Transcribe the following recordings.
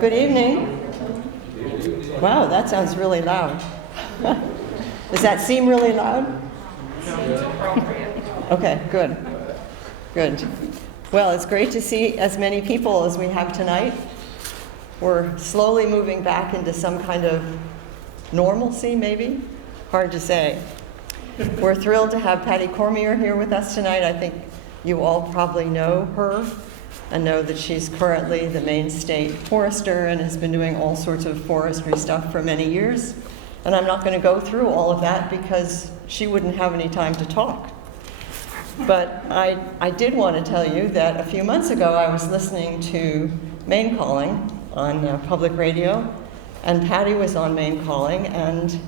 Good evening. Wow, that sounds really loud. Does that seem really loud? Seems appropriate. Okay, good. Good. Well, it's great to see as many people as we have tonight. We're slowly moving back into some kind of normalcy, maybe? Hard to say. We're thrilled to have Patty Cormier here with us tonight. I think you all probably know her and know that she's currently the Maine State Forester and has been doing all sorts of forestry stuff for many years. And I'm not going to go through all of that because she wouldn't have any time to talk. But I did want to tell you that a few months ago I was listening to Maine Calling on public radio, and Patty was on Maine Calling, and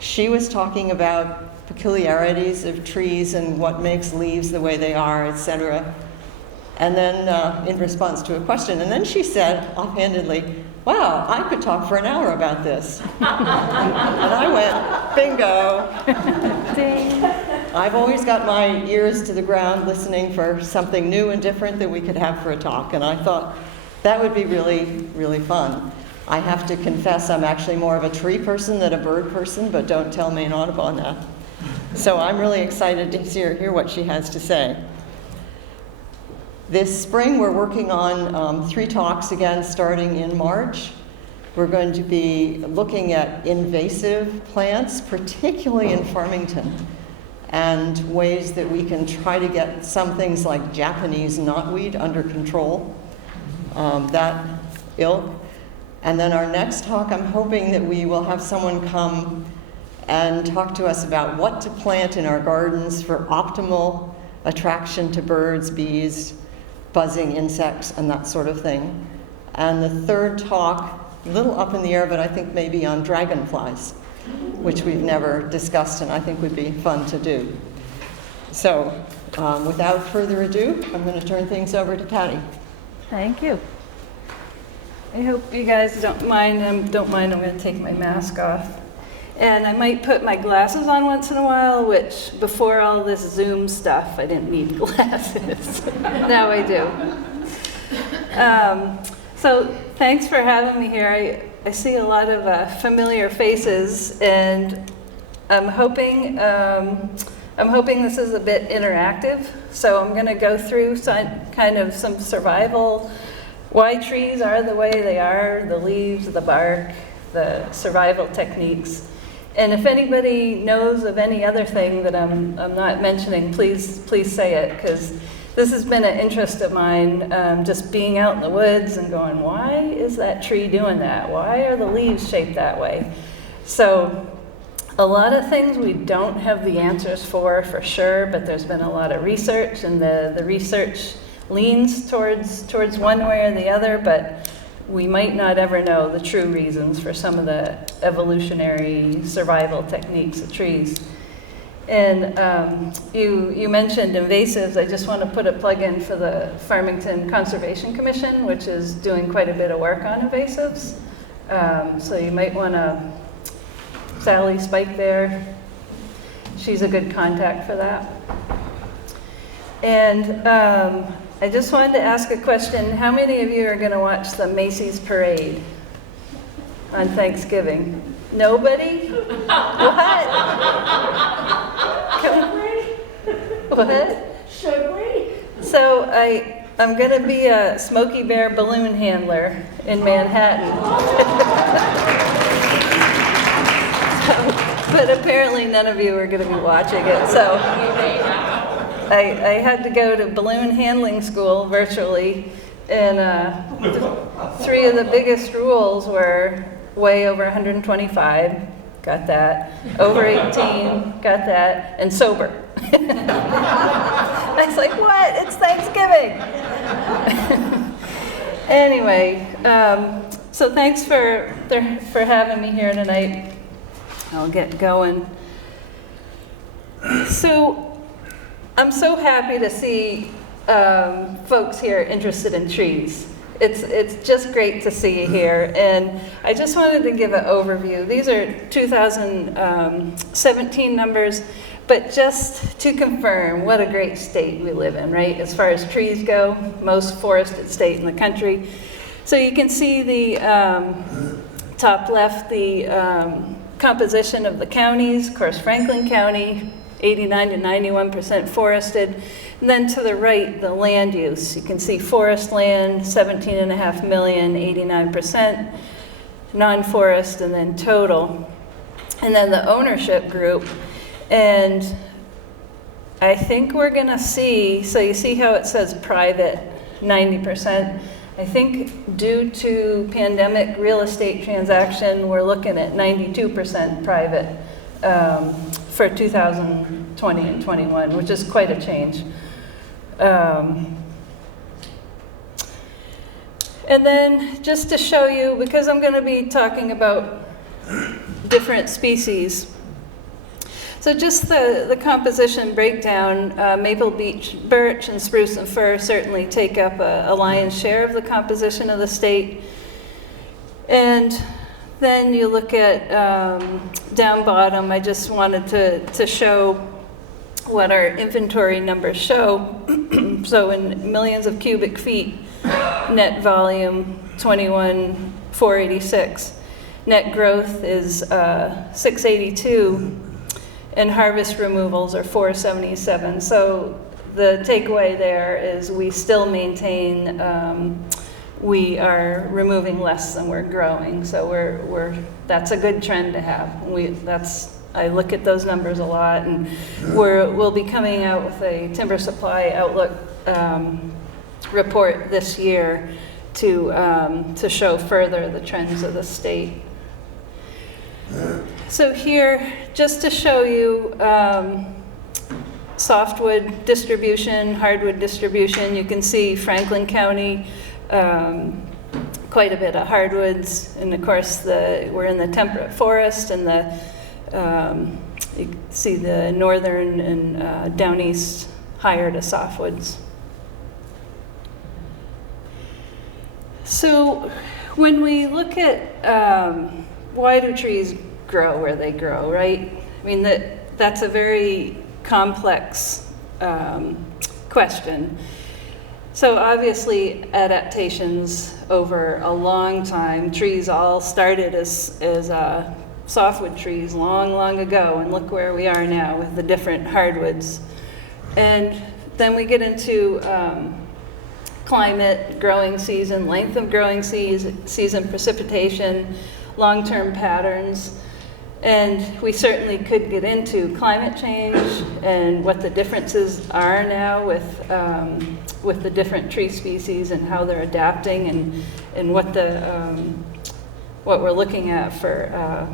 she was talking about peculiarities of trees and what makes leaves the way they are, etc. And then in response to a question, and then she said offhandedly, "Wow, I could talk for an hour about this." And I went, bingo. Ding. I've always got my ears to the ground listening for something new and different that we could have for a talk, and I thought that would be really, really fun. I have to confess I'm actually more of a tree person than a bird person, but don't tell Maine Audubon that. So I'm really excited to hear what she has to say. This spring we're working on 3 talks again starting in March. We're going to be looking at invasive plants, particularly in Farmington, and ways that we can try to get some things like Japanese knotweed under control, that ilk. And then our next talk, I'm hoping that we will have someone come and talk to us about what to plant in our gardens for optimal attraction to birds, bees, buzzing insects, and that sort of thing. And the third talk, a little up in the air, but I think maybe on dragonflies, which we've never discussed and I think would be fun to do. So without further ado, I'm going to turn things over to Patty. Thank you. I hope you guys don't mind. I'm going to take my mask off. And I might put my glasses on once in a while, which before all this Zoom stuff, I didn't need glasses. Now I do. So thanks for having me here. I see a lot of familiar faces, and I'm hoping this is a bit interactive. So I'm going to go through some survival, why trees are the way they are, the leaves, the bark, the survival techniques. And if anybody knows of any other thing that I'm not mentioning, please say it, because this has been an interest of mine, just being out in the woods and going, why is that tree doing that? Why are the leaves shaped that way? So a lot of things we don't have the answers for sure, but there's been a lot of research, and the research leans towards one way or the other, but we might not ever know the true reasons for some of the evolutionary survival techniques of trees. And you mentioned invasives. I just want to put a plug in for the Farmington Conservation Commission, which is doing quite a bit of work on invasives. So you might want to, Sally Spike there, she's a good contact for that. And I just wanted to ask a question. How many of you are going to watch the Macy's parade on Thanksgiving? Nobody? What? What? Should we? So I'm going to be a Smokey Bear balloon handler in Manhattan. But apparently none of you are going to be watching it. So I had to go to balloon handling school virtually, and 3 of the biggest rules were weigh over 125, got that, over 18, got that, and sober. I was like, what? It's Thanksgiving. Anyway, so thanks for having me here tonight. I'll get going. So I'm so happy to see folks here interested in trees. It's just great to see you here, and I just wanted to give an overview. These are 2017 numbers, but just to confirm what a great state we live in, right? As far as trees go, most forested state in the country. So you can see the top left, the composition of the counties. Of course, Franklin County, 89 to 91% forested. And then to the right, the land use. You can see forest land, 17.5 million, 89%, non-forest, and then total. And then the ownership group. And I think we're gonna see, so you see how it says private, 90%. I think due to pandemic real estate transaction, we're looking at 92% private for 2020 and 21, which is quite a change. And then just to show you, because I'm going to be talking about different species. So just the composition breakdown, maple, beech, birch, and spruce and fir certainly take up a lion's share of the composition of the state. And then you look at down bottom, I just wanted to show what our inventory numbers show. So in millions of cubic feet, net volume 21,486. Net growth is 682. And harvest removals are 477. So the takeaway there is we still maintain, we are removing less than we're growing. So that's a good trend to have. I look at those numbers a lot, and we'll be coming out with a timber supply outlook report this year to show further the trends of the state. So here, just to show you softwood distribution, hardwood distribution, you can see Franklin County, quite a bit of hardwoods, and of course we're in the temperate forest, and you can see the northern and Downeast higher to softwoods. So when we look at why do trees grow where they grow, right? I mean, that's a very complex question. So obviously adaptations over a long time. Trees all started as softwood trees long ago, and look where we are now with the different hardwoods. And then we get into climate, growing season, length of growing season, precipitation, long-term patterns, and we certainly could get into climate change and what the differences are now with the different tree species and how they're adapting, and what we're looking at for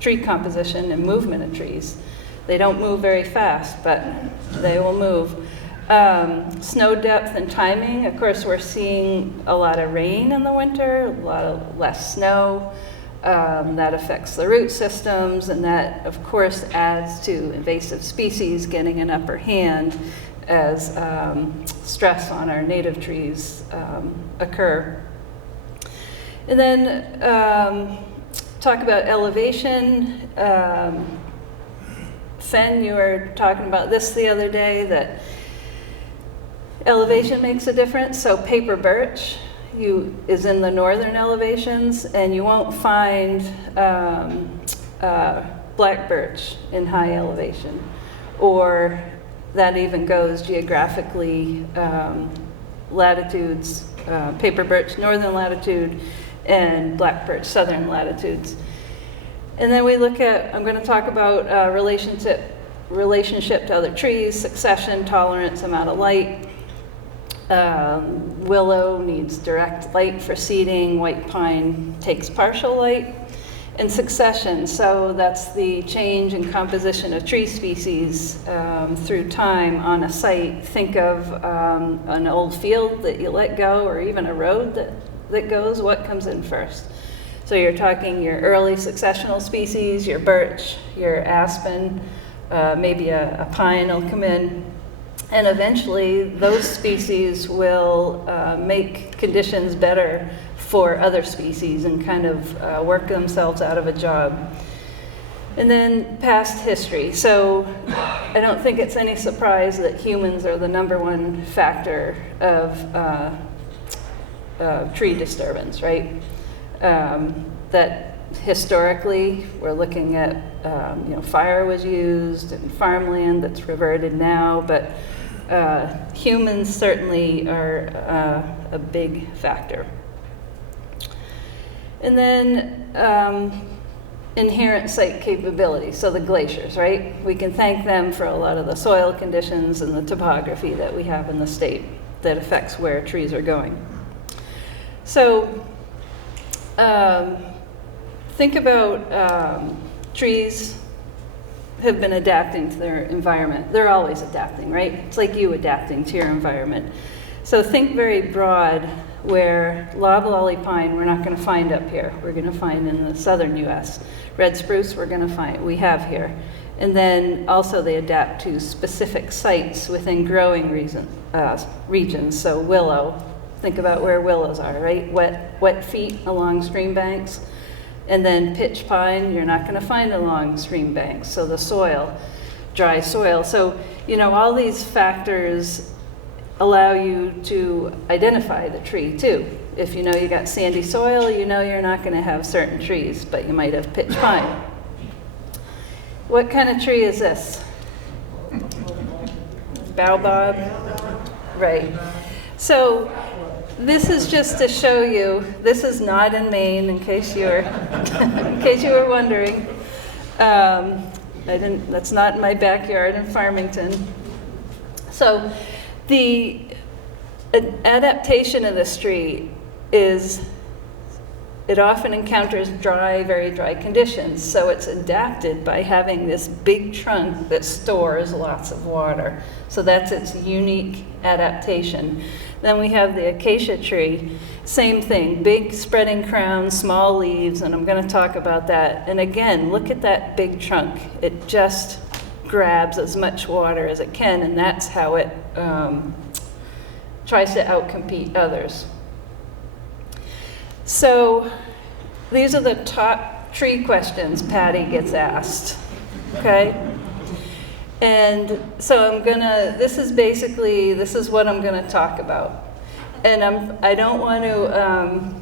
tree composition and movement of trees. They don't move very fast, but they will move. Snow depth and timing. Of course, we're seeing a lot of rain in the winter, a lot of less snow. That affects the root systems, and that, of course, adds to invasive species getting an upper hand as stress on our native trees occur. And then talk about elevation. Fen, you were talking about this the other day, that elevation makes a difference. So paper birch is in the northern elevations, and you won't find black birch in high elevation, or that even goes geographically, latitudes, paper birch northern latitude and black birch southern latitudes. And then we look at, I'm going to talk about relationship to other trees, succession, tolerance, amount of light. Willow needs direct light for seeding, white pine takes partial light, and succession, so that's the change in composition of tree species through time on a site. Think of an old field that you let go, or even a road that goes. What comes in first? So you're talking your early successional species, your birch, your aspen, maybe a pine will come in. And eventually, those species will make conditions better for other species and kind of work themselves out of a job. And then past history. So I don't think it's any surprise that humans are the #1 factor of tree disturbance, right? That historically, we're looking at, fire was used in farmland that's reverted now, but humans certainly are a big factor. And then inherent site capability, so the glaciers, right? We can thank them for a lot of the soil conditions and the topography that we have in the state that affects where trees are going. So think about trees have been adapting to their environment. They're always adapting, right? It's like you adapting to your environment. So think very broad, where loblolly pine we're not going to find up here. We're going to find in the southern U.S. Red spruce we have here. And then also they adapt to specific sites within growing regions. So willow, think about where willows are, right? Wet feet along stream banks. And then pitch pine, you're not going to find along stream banks. So the soil, dry soil. So, all these factors allow you to identify the tree too. If you got sandy soil, you're not going to have certain trees, but you might have pitch pine. What kind of tree is this? Baobab? Right. So this is just to show you, this is not in Maine, in case you were wondering. That's not in my backyard in Farmington. So the adaptation of this tree is, it often encounters very dry conditions. So it's adapted by having this big trunk that stores lots of water. So that's its unique adaptation. Then we have the acacia tree, same thing, big spreading crown, small leaves, and I'm going to talk about that. And again, look at that big trunk. It just grabs as much water as it can, and that's how it tries to outcompete others. So these are the top tree questions Patty gets asked, okay? And so this is what I'm gonna talk about. And I don't want to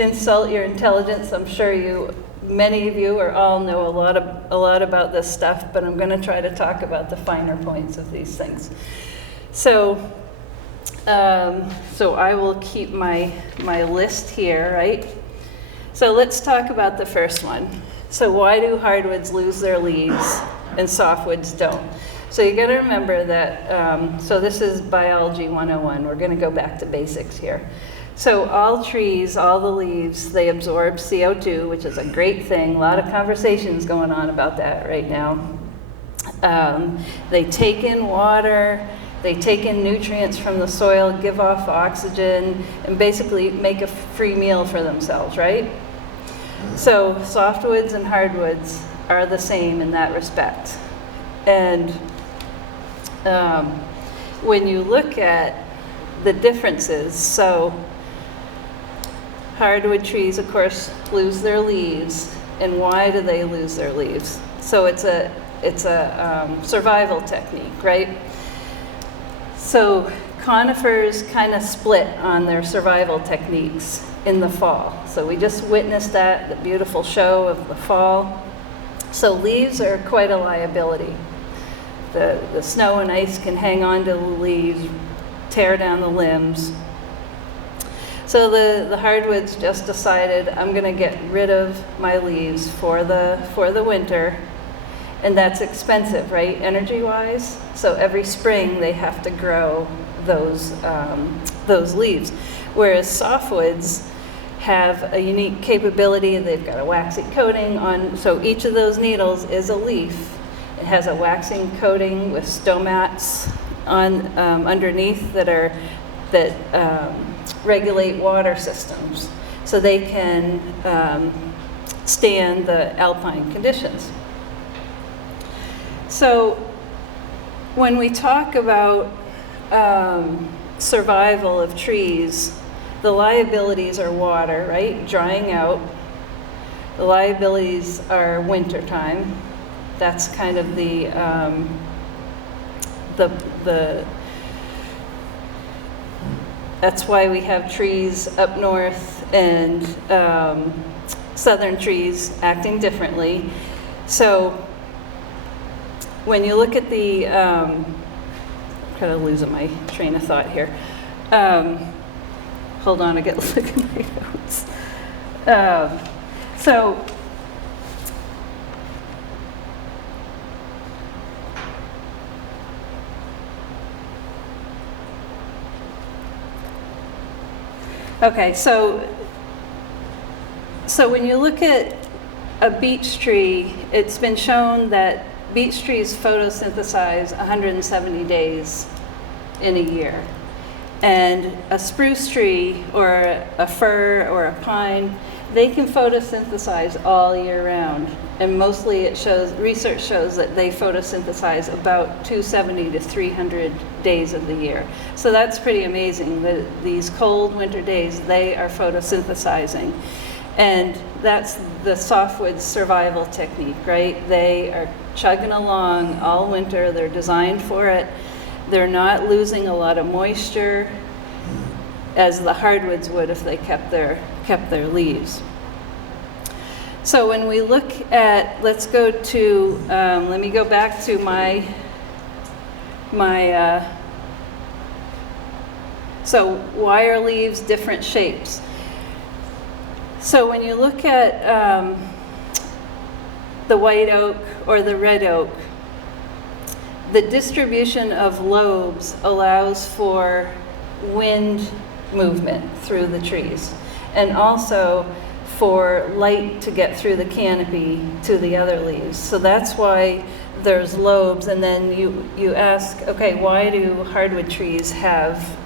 insult your intelligence. I'm sure many of you or all know a lot about this stuff, but I'm gonna try to talk about the finer points of these things. So I will keep my list here, right? So let's talk about the first one. So why do hardwoods lose their leaves and softwoods don't? So you got to remember that, so this is Biology 101. We're going to go back to basics here. So all trees, all the leaves, they absorb CO2, which is a great thing. A lot of conversations going on about that right now. They take in water. They take in nutrients from the soil, give off oxygen, and basically make a free meal for themselves, right? So softwoods and hardwoods are the same in that respect. And when you look at the differences, so hardwood trees, of course, lose their leaves. And why do they lose their leaves? So it's a survival technique, right? So conifers kind of split on their survival techniques in the fall. So we just witnessed that, the beautiful show of the fall. So leaves are quite a liability. The snow and ice can hang on to the leaves, tear down the limbs. So the hardwoods just decided, I'm going to get rid of my leaves for the winter. And that's expensive, right, energy-wise? So every spring they have to grow those leaves. Whereas softwoods have a unique capability. They've got a waxy coating on, so each of those needles is a leaf. It has a waxing coating with stomats on underneath that regulate water systems, so they can stand the alpine conditions. So when we talk about survival of trees, the liabilities are water, right? Drying out. The liabilities are wintertime. That's kind of the That's why we have trees up north and southern trees acting differently. So when you look at the, kind of losing my train of thought here. Hold on, I get look at my notes. So okay, so when you look at a beech tree, it's been shown that beech trees photosynthesize 170 days in a year. And a spruce tree or a fir or a pine, they can photosynthesize all year round. And mostly it shows, research shows that they photosynthesize about 270 to 300 days of the year. So that's pretty amazing that these cold winter days, they are photosynthesizing. And that's the softwood survival technique, right? They are chugging along all winter, they're designed for it. They're not losing a lot of moisture as the hardwoods would if they kept their leaves. So when we look at, let's go to, let me go back to so why are leaves different shapes? So when you look at the white oak or the red oak, the distribution of lobes allows for wind movement through the trees and also for light to get through the canopy to the other leaves. So that's why there's lobes. And then you ask, okay, why do hardwood trees have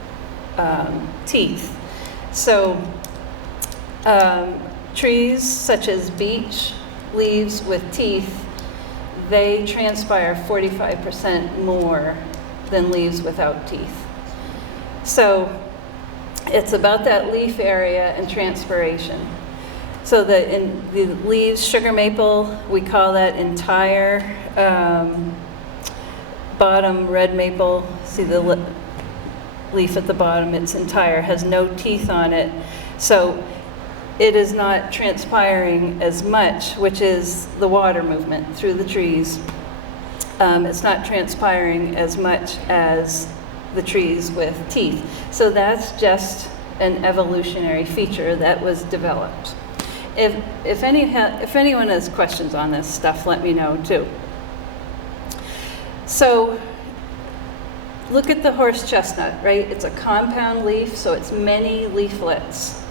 teeth? So trees such as beech leaves with teeth, they transpire 45% more than leaves without teeth. So it's about that leaf area and transpiration. So in the leaves, sugar maple, we call that entire. Bottom red maple, see the leaf at the bottom, it's entire, has no teeth on it. So it is not transpiring as much, which is the water movement through the trees. It's not transpiring as much as the trees with teeth. So that's just an evolutionary feature that was developed. If anyone has questions on this stuff, let me know too. So look at the horse chestnut, right? It's a compound leaf, so it's many leaflets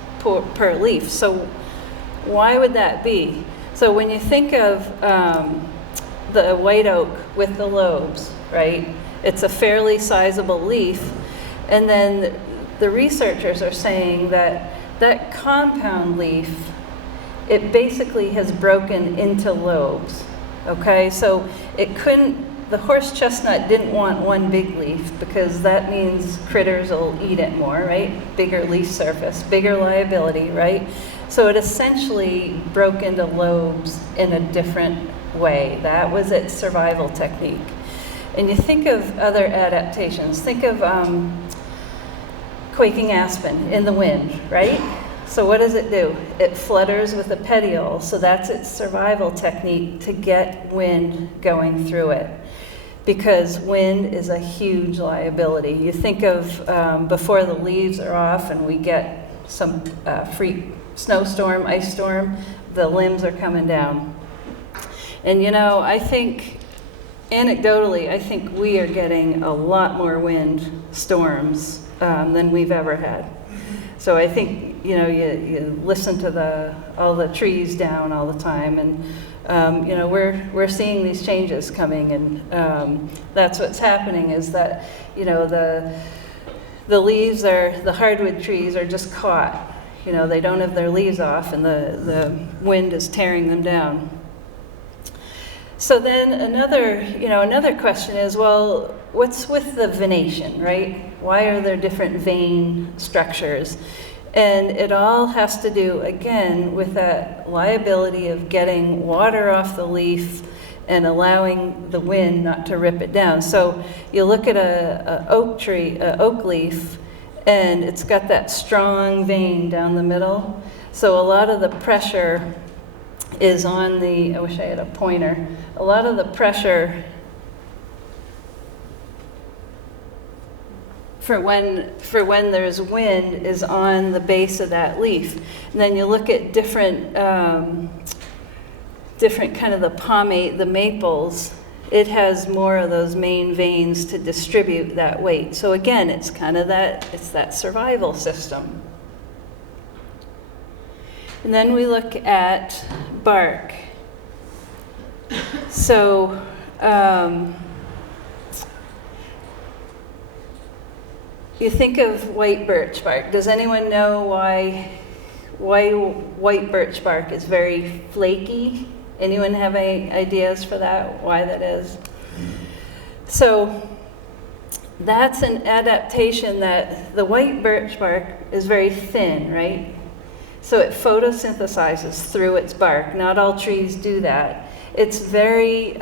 per leaf. So why would that be? So when you think of the white oak with the lobes, right? It's a fairly sizable leaf. And then the researchers are saying that that compound leaf, it basically has broken into lobes, okay? So it couldn't, the horse chestnut didn't want one big leaf because that means critters will eat it more, right? Bigger leaf surface, bigger liability, right? So it essentially broke into lobes in a different way. That was its survival technique. And you think of other adaptations. Think of quaking aspen in the wind, right? So what does it do? It flutters with the petiole, so that's its survival technique to get wind going through it. Because wind is a huge liability. You think of before the leaves are off and we get some freak snowstorm, ice storm, the limbs are coming down. And you know, I think, anecdotally, I think we are getting a lot more wind storms than we've ever had. So I think, you know, you listen to all the trees down all the time, and you know, we're seeing these changes coming, and that's what's happening is that, you know, the leaves the hardwood trees are just caught. You know, they don't have their leaves off, and the wind is tearing them down. So then another question is, well, what's with the venation, right? Why are there different vein structures? And it all has to do, again, with that liability of getting water off the leaf and allowing the wind not to rip it down. So you look at a oak leaf, and it's got that strong vein down the middle. So a lot of the pressure is on the, I wish I had a pointer, a lot of the pressure for when there's wind is on the base of that leaf. And then you look at different kind of the maples, it has more of those main veins to distribute that weight. So again, it's kind of that survival system. And then we look at bark. So you think of white birch bark. Does anyone know why white birch bark is very flaky? Anyone have any ideas for that, why that is? So that's an adaptation that the white birch bark is very thin, right? So it photosynthesizes through its bark. Not all trees do that. It's very,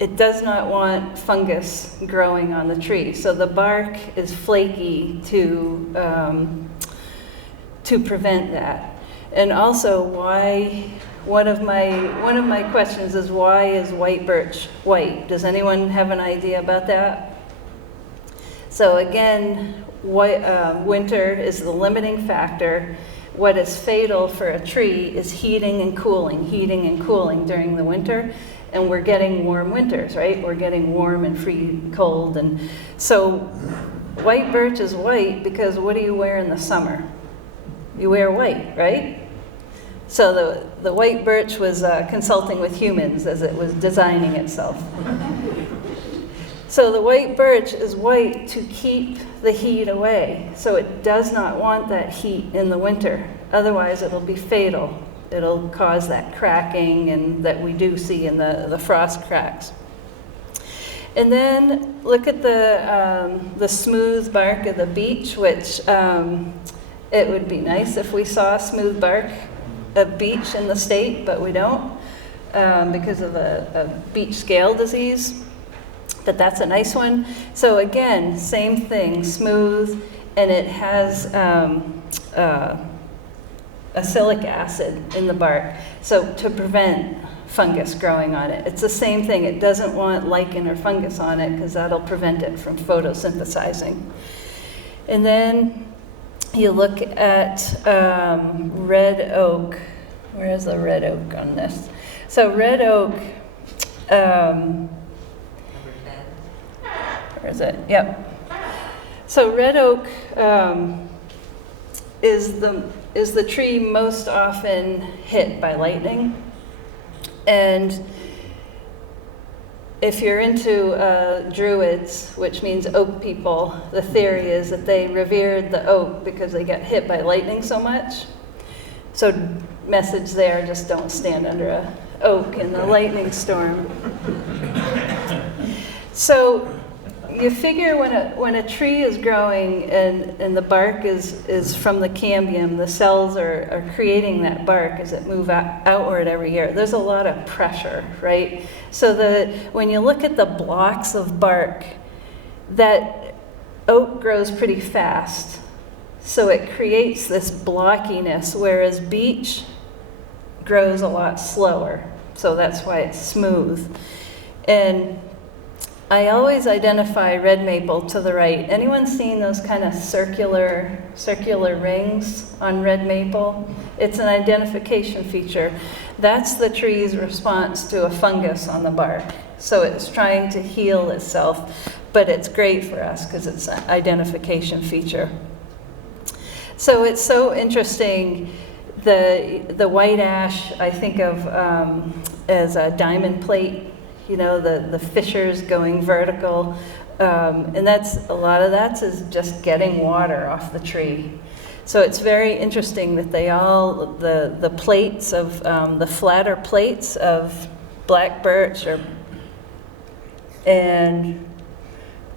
it does not want fungus growing on the tree. So the bark is flaky to prevent that. And also one of my questions is, why is white birch white? Does anyone have an idea about that? So again, winter is the limiting factor. What is fatal for a tree is heating and cooling during the winter. And we're getting warm winters, right? We're getting warm and free cold. And so white birch is white because what do you wear in the summer? You wear white, right? So the white birch was consulting with humans as it was designing itself. So the white birch is white to keep the heat away. So it does not want that heat in the winter. Otherwise, it'll be fatal. It'll cause that cracking and that we do see in the frost cracks. And then look at the smooth bark of the beech, which it would be nice if we saw smooth bark of beech in the state, but we don't because of a beech scale disease. But that's a nice one. So again, same thing, smooth, and it has acylic acid in the bark, so to prevent fungus growing on it. It's the same thing. It doesn't want lichen or fungus on it because that'll prevent it from photosynthesizing. And then you look at red oak. Where is the red oak on this? So red oak, where is it? Yep. So red oak is the tree most often hit by lightning. And if you're into druids, which means oak people, the theory is that they revered the oak because they got hit by lightning so much. So message there, just don't stand under a oak in the lightning storm. So you figure when a tree is growing and the bark is from the cambium, the cells are creating that bark as it moves outward every year. There's a lot of pressure, right? So when you look at the blocks of bark, that oak grows pretty fast. So it creates this blockiness, whereas beech grows a lot slower. So that's why it's smooth. And I always identify red maple to the right. Anyone seen those kind of circular rings on red maple? It's an identification feature. That's the tree's response to a fungus on the bark. So it's trying to heal itself, but it's great for us because it's an identification feature. So it's so interesting. The white ash I think of as a diamond plate. You know, the fissures going vertical, and a lot of that is just getting water off the tree. So it's very interesting that the plates of, the flatter plates of black birch and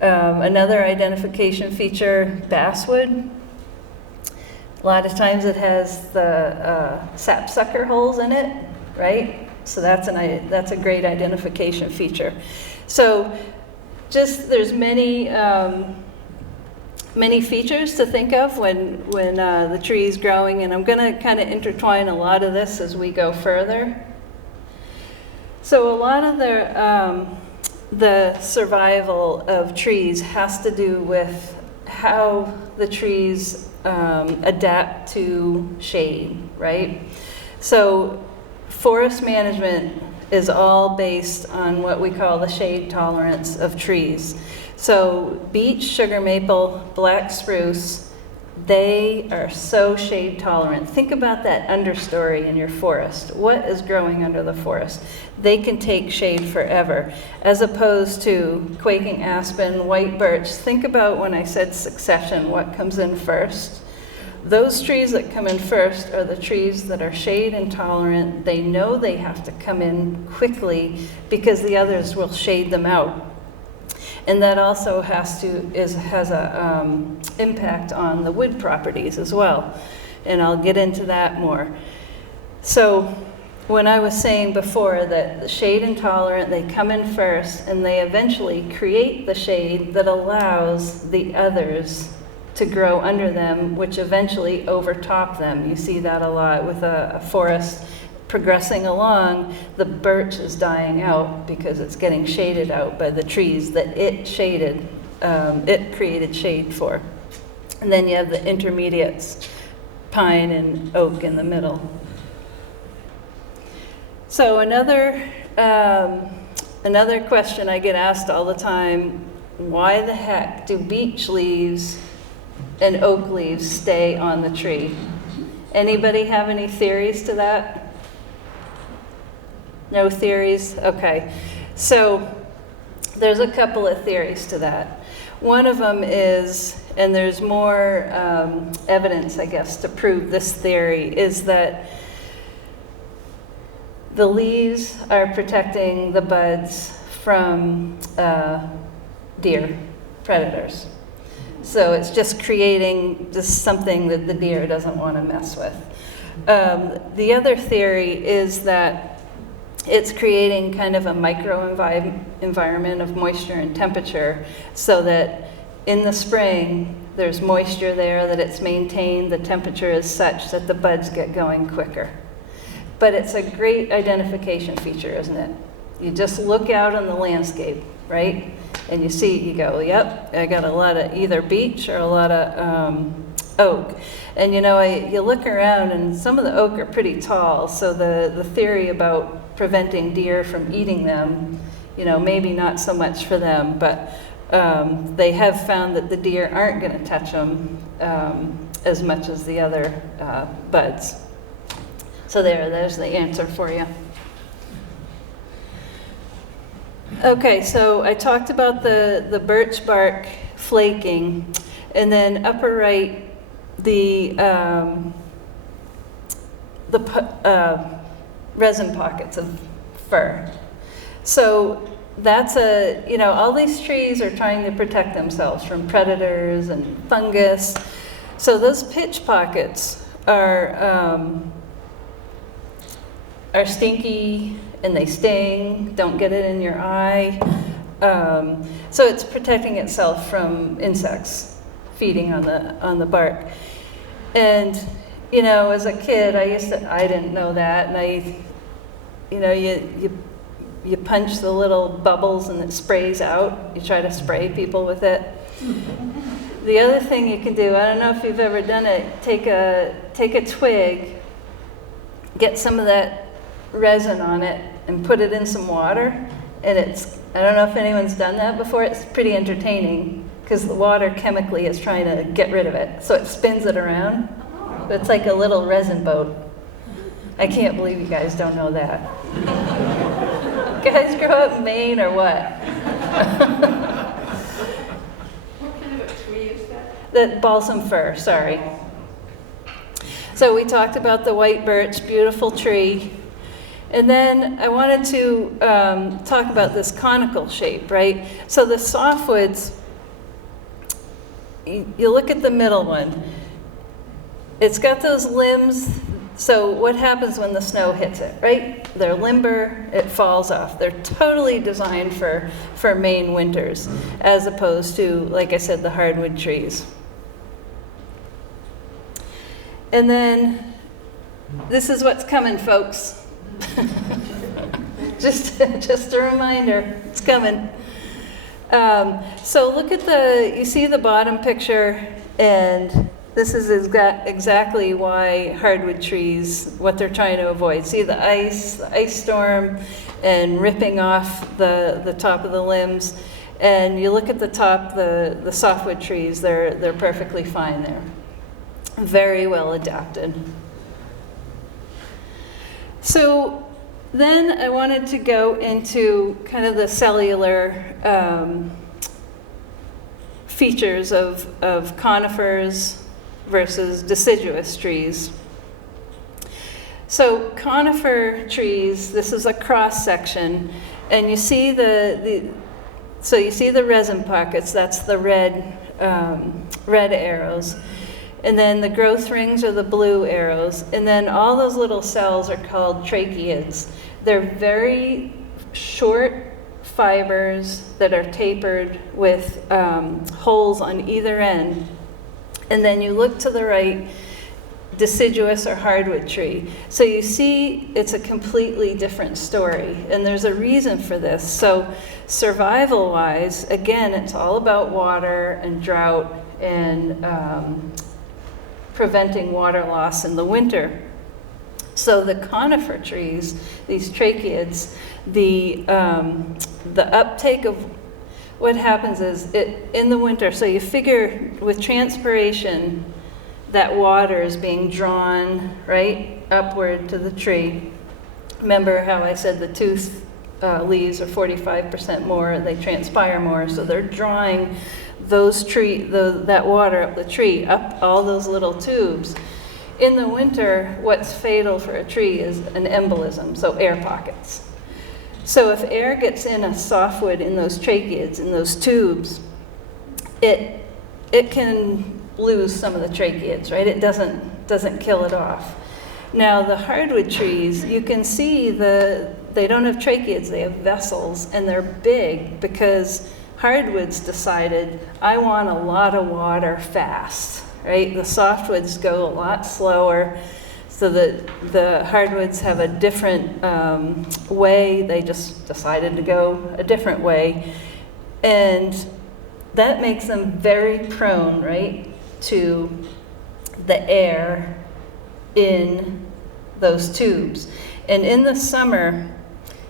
another identification feature, basswood. A lot of times it has the sapsucker holes in it, right? So that's a great identification feature. So there's many many features to think of when the tree is growing, and I'm going to kind of intertwine a lot of this as we go further. So a lot of the survival of trees has to do with how the trees adapt to shade, right? So forest management is all based on what we call the shade tolerance of trees. So beech, sugar maple, black spruce, they are so shade tolerant. Think about that understory in your forest. What is growing under the forest? They can take shade forever, as opposed to quaking aspen, white birch. Think about when I said succession, what comes in first. Those trees that come in first are the trees that are shade intolerant. They know they have to come in quickly because the others will shade them out. And that also has a impact on the wood properties as well. And I'll get into that more. So when I was saying before that the shade intolerant, they come in first and they eventually create the shade that allows the others to grow under them, which eventually overtop them. You see that a lot with a forest progressing along. The birch is dying out because it's getting shaded out by the trees that it created shade for. And then you have the intermediates, pine and oak in the middle. So another question I get asked all the time, why the heck do beech leaves and oak leaves stay on the tree? Anybody have any theories to that? No theories? Okay. So there's a couple of theories to that. One of them is, and there's more evidence, I guess, to prove this theory, is that the leaves are protecting the buds from deer predators. So it's just creating just something that the deer doesn't want to mess with. The other theory is that it's creating kind of a micro-environment of moisture and temperature so that in the spring there's moisture there, that it's maintained, the temperature is such that the buds get going quicker. But it's a great identification feature, isn't it? You just look out on the landscape, right? And you see, you go, yep, I got a lot of either beech or a lot of oak. And you know, you look around and some of the oak are pretty tall, so the theory about preventing deer from eating them, you know, maybe not so much for them, but they have found that the deer aren't going to touch them as much as the other buds. So there's the answer for you. Okay, so I talked about the birch bark flaking, and then upper right, the resin pockets of fir. So that's all these trees are trying to protect themselves from predators and fungus. So those pitch pockets are stinky and they sting. Don't get it in your eye. So it's protecting itself from insects feeding on the bark. And you know, as a kid, I didn't know that, and you punch the little bubbles and it sprays out. You try to spray people with it. The other thing you can do, I don't know if you've ever done it, take a twig, get some of that resin on it and put it in some water, and I don't know if anyone's done that before, it's pretty entertaining because the water chemically is trying to get rid of it, so it spins it around. It's like a little resin boat. I can't believe you guys don't know that. You guys grow up in Maine or what? What kind of a tree is that? The balsam fir, sorry. So we talked about the white birch, beautiful tree. And then I wanted to talk about this conical shape, right? So the softwoods, you look at the middle one. It's got those limbs. So what happens when the snow hits it, right? They're limber, it falls off. They're totally designed for Maine winters, as opposed to, like I said, the hardwood trees. And then this is what's coming, folks. just a reminder, it's coming. So look at you see the bottom picture, and this is exactly why hardwood trees, what they're trying to avoid. See the ice storm and ripping off the top of the limbs. And you look at the top, the softwood trees, they're perfectly fine there. Very well adapted. So then I wanted to go into kind of the cellular features of conifers versus deciduous trees. So conifer trees, this is a cross section, and you see so you see the resin pockets, that's the red arrows. And then the growth rings are the blue arrows. And then all those little cells are called tracheids. They're very short fibers that are tapered with holes on either end. And then you look to the right, deciduous or hardwood tree. So you see it's a completely different story. And there's a reason for this. So survival-wise, again, it's all about water and drought and preventing water loss in the winter. So the conifer trees, these tracheids, the uptake of what happens is in the winter, so you figure with transpiration, that water is being drawn right upward to the tree. Remember how I said the tooth leaves are 45% more, they transpire more, so they're drawing that water up the tree, up all those little tubes. In the winter, what's fatal for a tree is an embolism, so air pockets. So if air gets in a softwood in those tracheids, in those tubes, it can lose some of the tracheids, right? It doesn't kill it off. Now the hardwood trees, you can see they don't have tracheids, they have vessels, and they're big because hardwoods decided, I want a lot of water fast, right? The softwoods go a lot slower, so the hardwoods have a different way. They just decided to go a different way. And that makes them very prone, right, to the air in those tubes. And in the summer,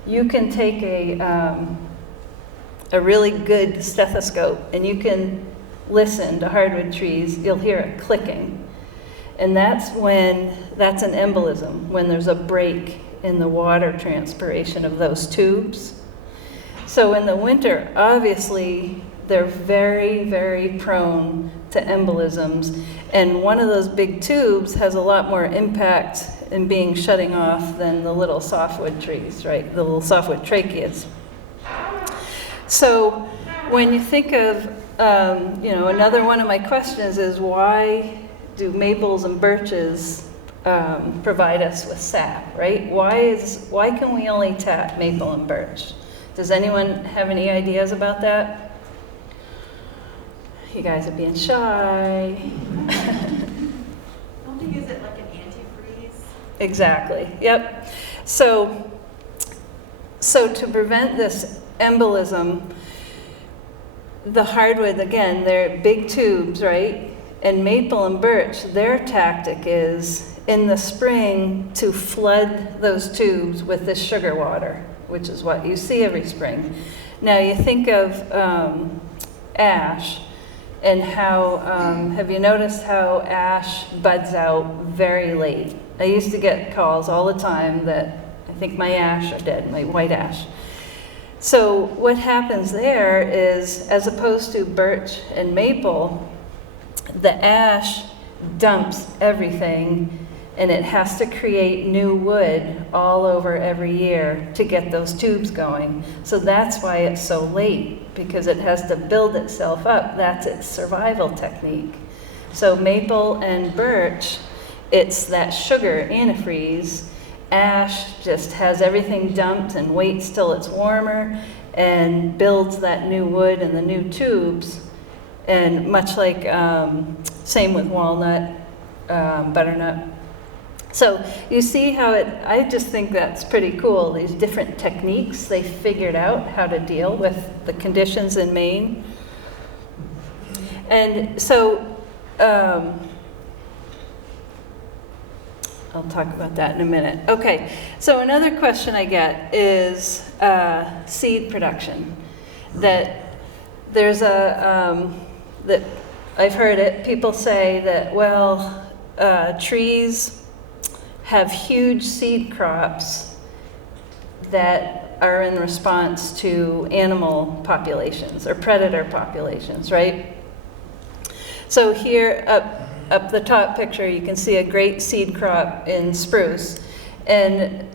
you can take a really good stethoscope and you can listen to hardwood trees. You'll hear it clicking. And that's an embolism, when there's a break in the water transpiration of those tubes. So in the winter, obviously, they're very, very prone to embolisms. And one of those big tubes has a lot more impact in being shutting off than the little softwood trees, right? The little softwood tracheids. So when you think of, another one of my questions is, why do maples and birches provide us with sap, right? Why can we only tap maple and birch? Does anyone have any ideas about that? You guys are being shy. Don't they use it like an antifreeze? Exactly, yep. So to prevent this embolism, the hardwood, again, they're big tubes, right? And maple and birch, their tactic is in the spring to flood those tubes with this sugar water, which is what you see every spring. Now you think of ash, and how, have you noticed how ash buds out very late? I used to get calls all the time that I think my ash are dead, my white ash. So what happens there is, as opposed to birch and maple, the ash dumps everything and it has to create new wood all over every year to get those tubes going. So that's why it's so late, because it has to build itself up. That's its survival technique. So maple and birch, it's that sugar antifreeze. Ash just has everything dumped and waits till it's warmer and builds that new wood and the new tubes. And much like, same with walnut butternut. So you see how I just think that's pretty cool, these different techniques they figured out how to deal with the conditions in Maine. And so, I'll talk about that in a minute. Okay, so another question I get is seed production. That there's that I've heard it, people say that, well, trees have huge seed crops that are in response to animal populations or predator populations, right? So here up the top picture, you can see a great seed crop in spruce. And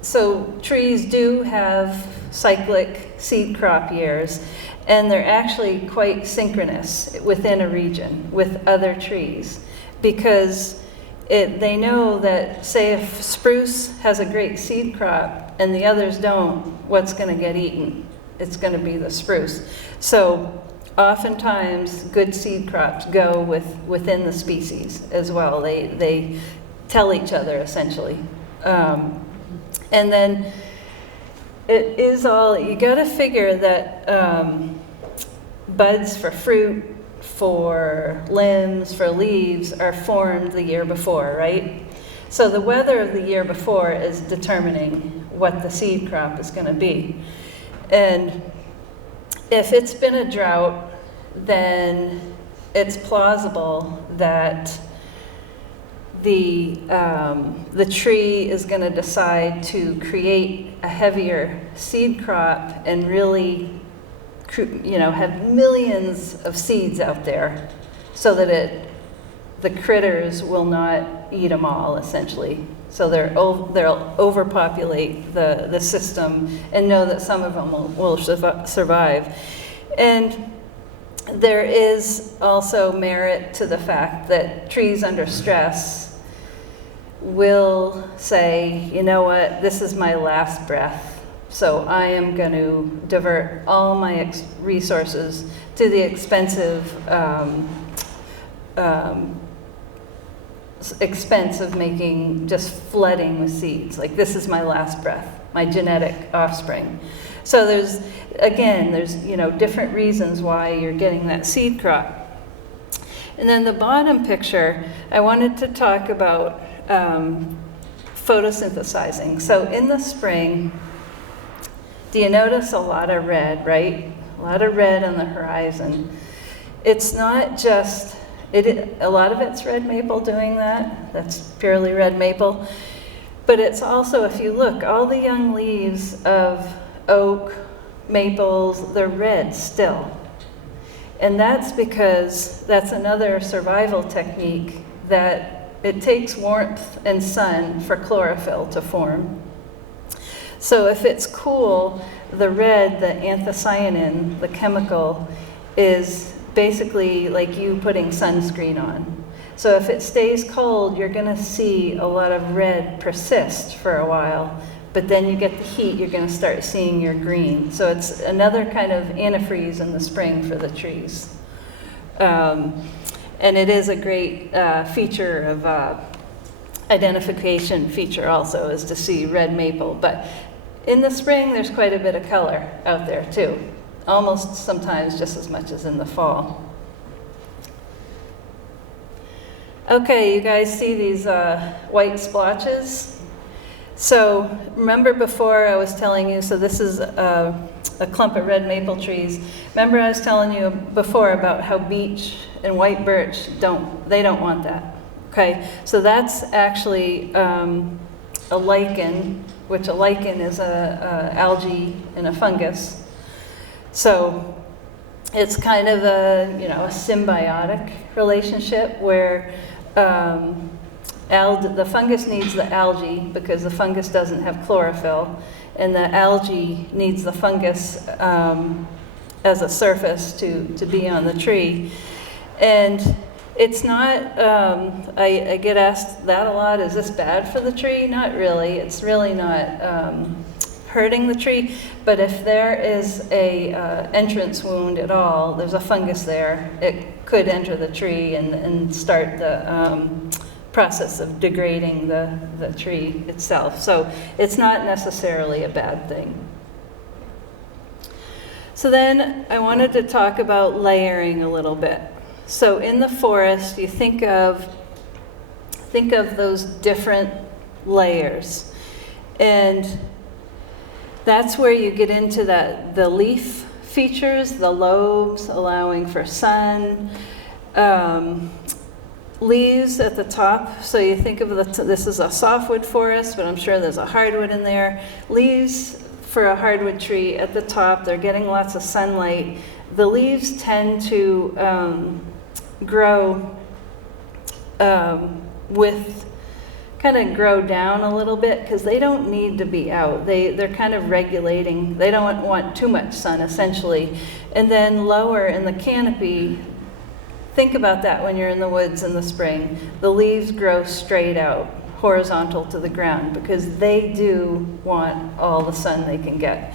so trees do have cyclic seed crop years, and they're actually quite synchronous within a region with other trees, because they know that, say, if spruce has a great seed crop and the others don't, what's going to get eaten? It's going to be the spruce. So oftentimes, good seed crops go within the species as well. They tell each other, essentially. And then it is all, you got to figure that buds for fruit, for limbs, for leaves are formed the year before, right? So the weather of the year before is determining what the seed crop is going to be. And if it's been a drought, then it's plausible that the tree is going to decide to create a heavier seed crop and really, have millions of seeds out there, so that the critters will not eat them all, essentially. So they'll overpopulate the system and know that some of them will survive. And there is also merit to the fact that trees under stress will say, you know what, this is my last breath, so I am going to divert all my resources to the expense of making, just flooding with seeds. Like, this is my last breath, my genetic offspring. So there's different reasons why you're getting that seed crop. And then the bottom picture, I wanted to talk about photosynthesizing. So in the spring, do you notice a lot of red, right? A lot of red on the horizon. It's not just, a lot of it's red maple doing that. That's purely red maple. But it's also, if you look, all the young leaves of oak, maples, they're red still. And that's because that's another survival technique, that it takes warmth and sun for chlorophyll to form. So if it's cool, the red, the anthocyanin, the chemical, is basically like you putting sunscreen on. So if it stays cold, you're going to see a lot of red persist for a while. But then you get the heat, you're going to start seeing your green. So it's another kind of antifreeze in the spring for the trees. And it is a great feature of identification feature also, is to see red maple. But in the spring, there's quite a bit of color out there too. Almost sometimes just as much as in the fall. Okay, you guys see these white splotches? So remember before I was telling you, so this is a clump of red maple trees. Remember I was telling you before about how beech and white birch don't want that. Okay, so that's actually a lichen, which a lichen is a algae and a fungus. So it's kind of a symbiotic relationship where the fungus needs the algae because the fungus doesn't have chlorophyll, and the algae needs the fungus as a surface to be on the tree. And it's not, I get asked that a lot, is this bad for the tree? Not really. It's really not hurting the tree, but if there is a entrance wound at all, there's a fungus there, it could enter the tree and start the process of degrading the tree itself. So it's not necessarily a bad thing. So then I wanted to talk about layering a little bit. So in the forest, you think of those different layers. And that's where you get into the leaf features, the lobes allowing for sun, leaves at the top. So you think of this is a softwood forest, but I'm sure there's a hardwood in there. Leaves for a hardwood tree at the top, they're getting lots of sunlight. The leaves tend to grow grow down a little bit because they don't need to be out. They're kind of regulating. They don't want too much sun, essentially. And then lower in the canopy, think about that when you're in the woods in the spring. The leaves grow straight out, horizontal to the ground, because they do want all the sun they can get.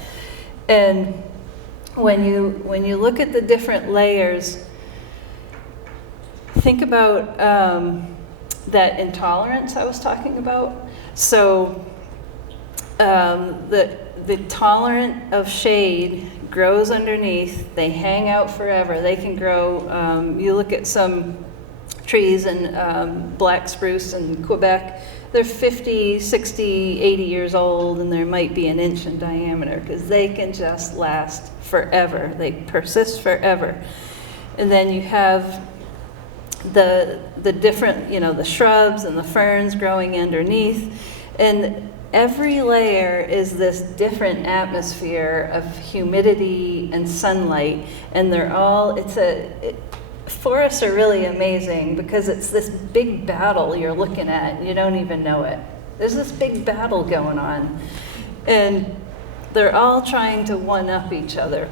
And when you look at the different layers, think about that intolerance I was talking about. So the tolerant of shade grows underneath. They hang out forever. They can grow. You look at some trees in black spruce in Quebec, they're 50, 60, 80 years old, and there might be an inch in diameter because they can just last forever. They persist forever. And then you have the different, the shrubs and the ferns growing underneath. And every layer is this different atmosphere of humidity and sunlight. And forests are really amazing because it's this big battle you're looking at and you don't even know it. There's this big battle going on. And they're all trying to one-up each other.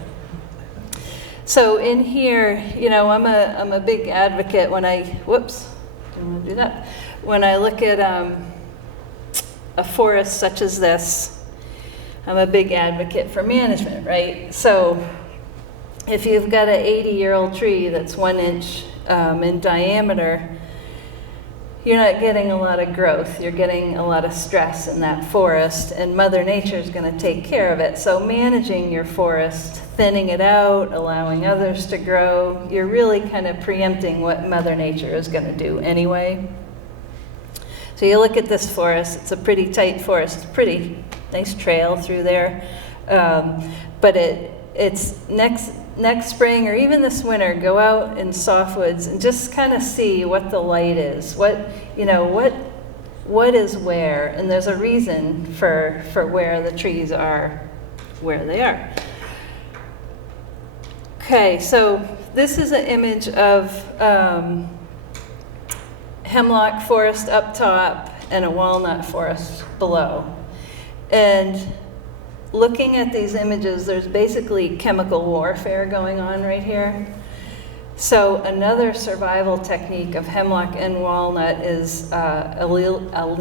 So in here, I'm a big advocate when didn't want to do that. When I look at a forest such as this, I'm a big advocate for management, right? So if you've got an 80-year-old tree that's 1 inch in diameter, you're not getting a lot of growth. You're getting a lot of stress in that forest, and Mother Nature is going to take care of it. So managing your forest, thinning it out, allowing others to grow, you're really kind of preempting what Mother Nature is going to do anyway. So you look at this forest, it's a pretty tight forest, pretty nice trail through there. But it's next spring or even this winter, go out in softwoods and just kind of see what the light is, what is where, and there's a reason for where the trees are where they are. Okay, so this is an image of hemlock forest up top and a walnut forest below. And looking at these images, there's basically chemical warfare going on right here. So another survival technique of hemlock and walnut is allelopathy.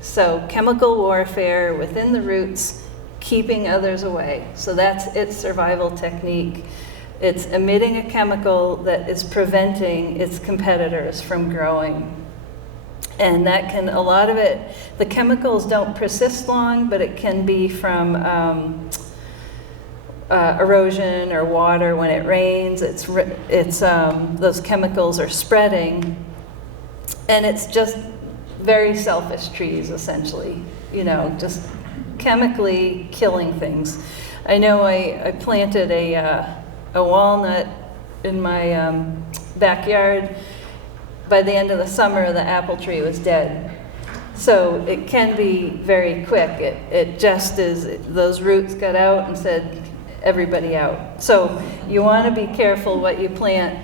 So chemical warfare within the roots, keeping others away. So that's its survival technique. It's emitting a chemical that is preventing its competitors from growing. And that can, a lot of it, the chemicals don't persist long, but it can be from erosion or water when it rains. Those chemicals are spreading, and it's just very selfish trees, essentially. Just chemically killing things. I know I planted a walnut in my backyard. By the end of the summer, the apple tree was dead. So it can be very quick. It just is, those roots got out and said, everybody out. So you want to be careful what you plant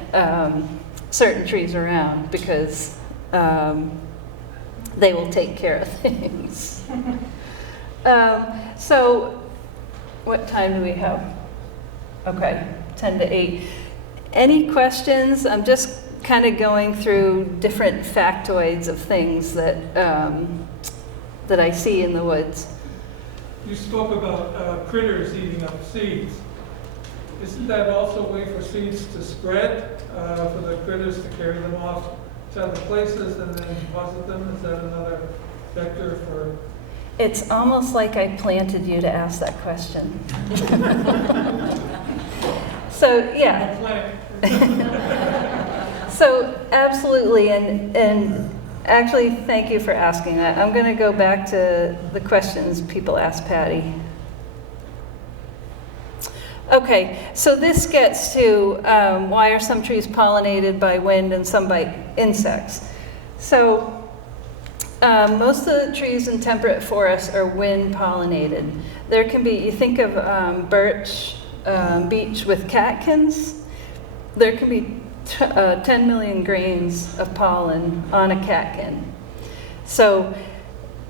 certain trees around, because they will take care of things. So what time do we have? Okay, 10 to 8. Any questions? I'm just kind of going through different factoids of things that I see in the woods. You spoke about critters eating up seeds. Isn't that also a way for seeds to spread, for the critters to carry them off to other places and then deposit them? Is that another vector for? It's almost like I planted you to ask that question. So, yeah. So, absolutely, and actually, thank you for asking that. I'm going to go back to the questions people asked Patty. Okay, so this gets to why are some trees pollinated by wind and some by insects. So most of the trees in temperate forests are wind pollinated. There can be, you think of birch, beech with catkins, there can be 10 million grains of pollen on a catkin. So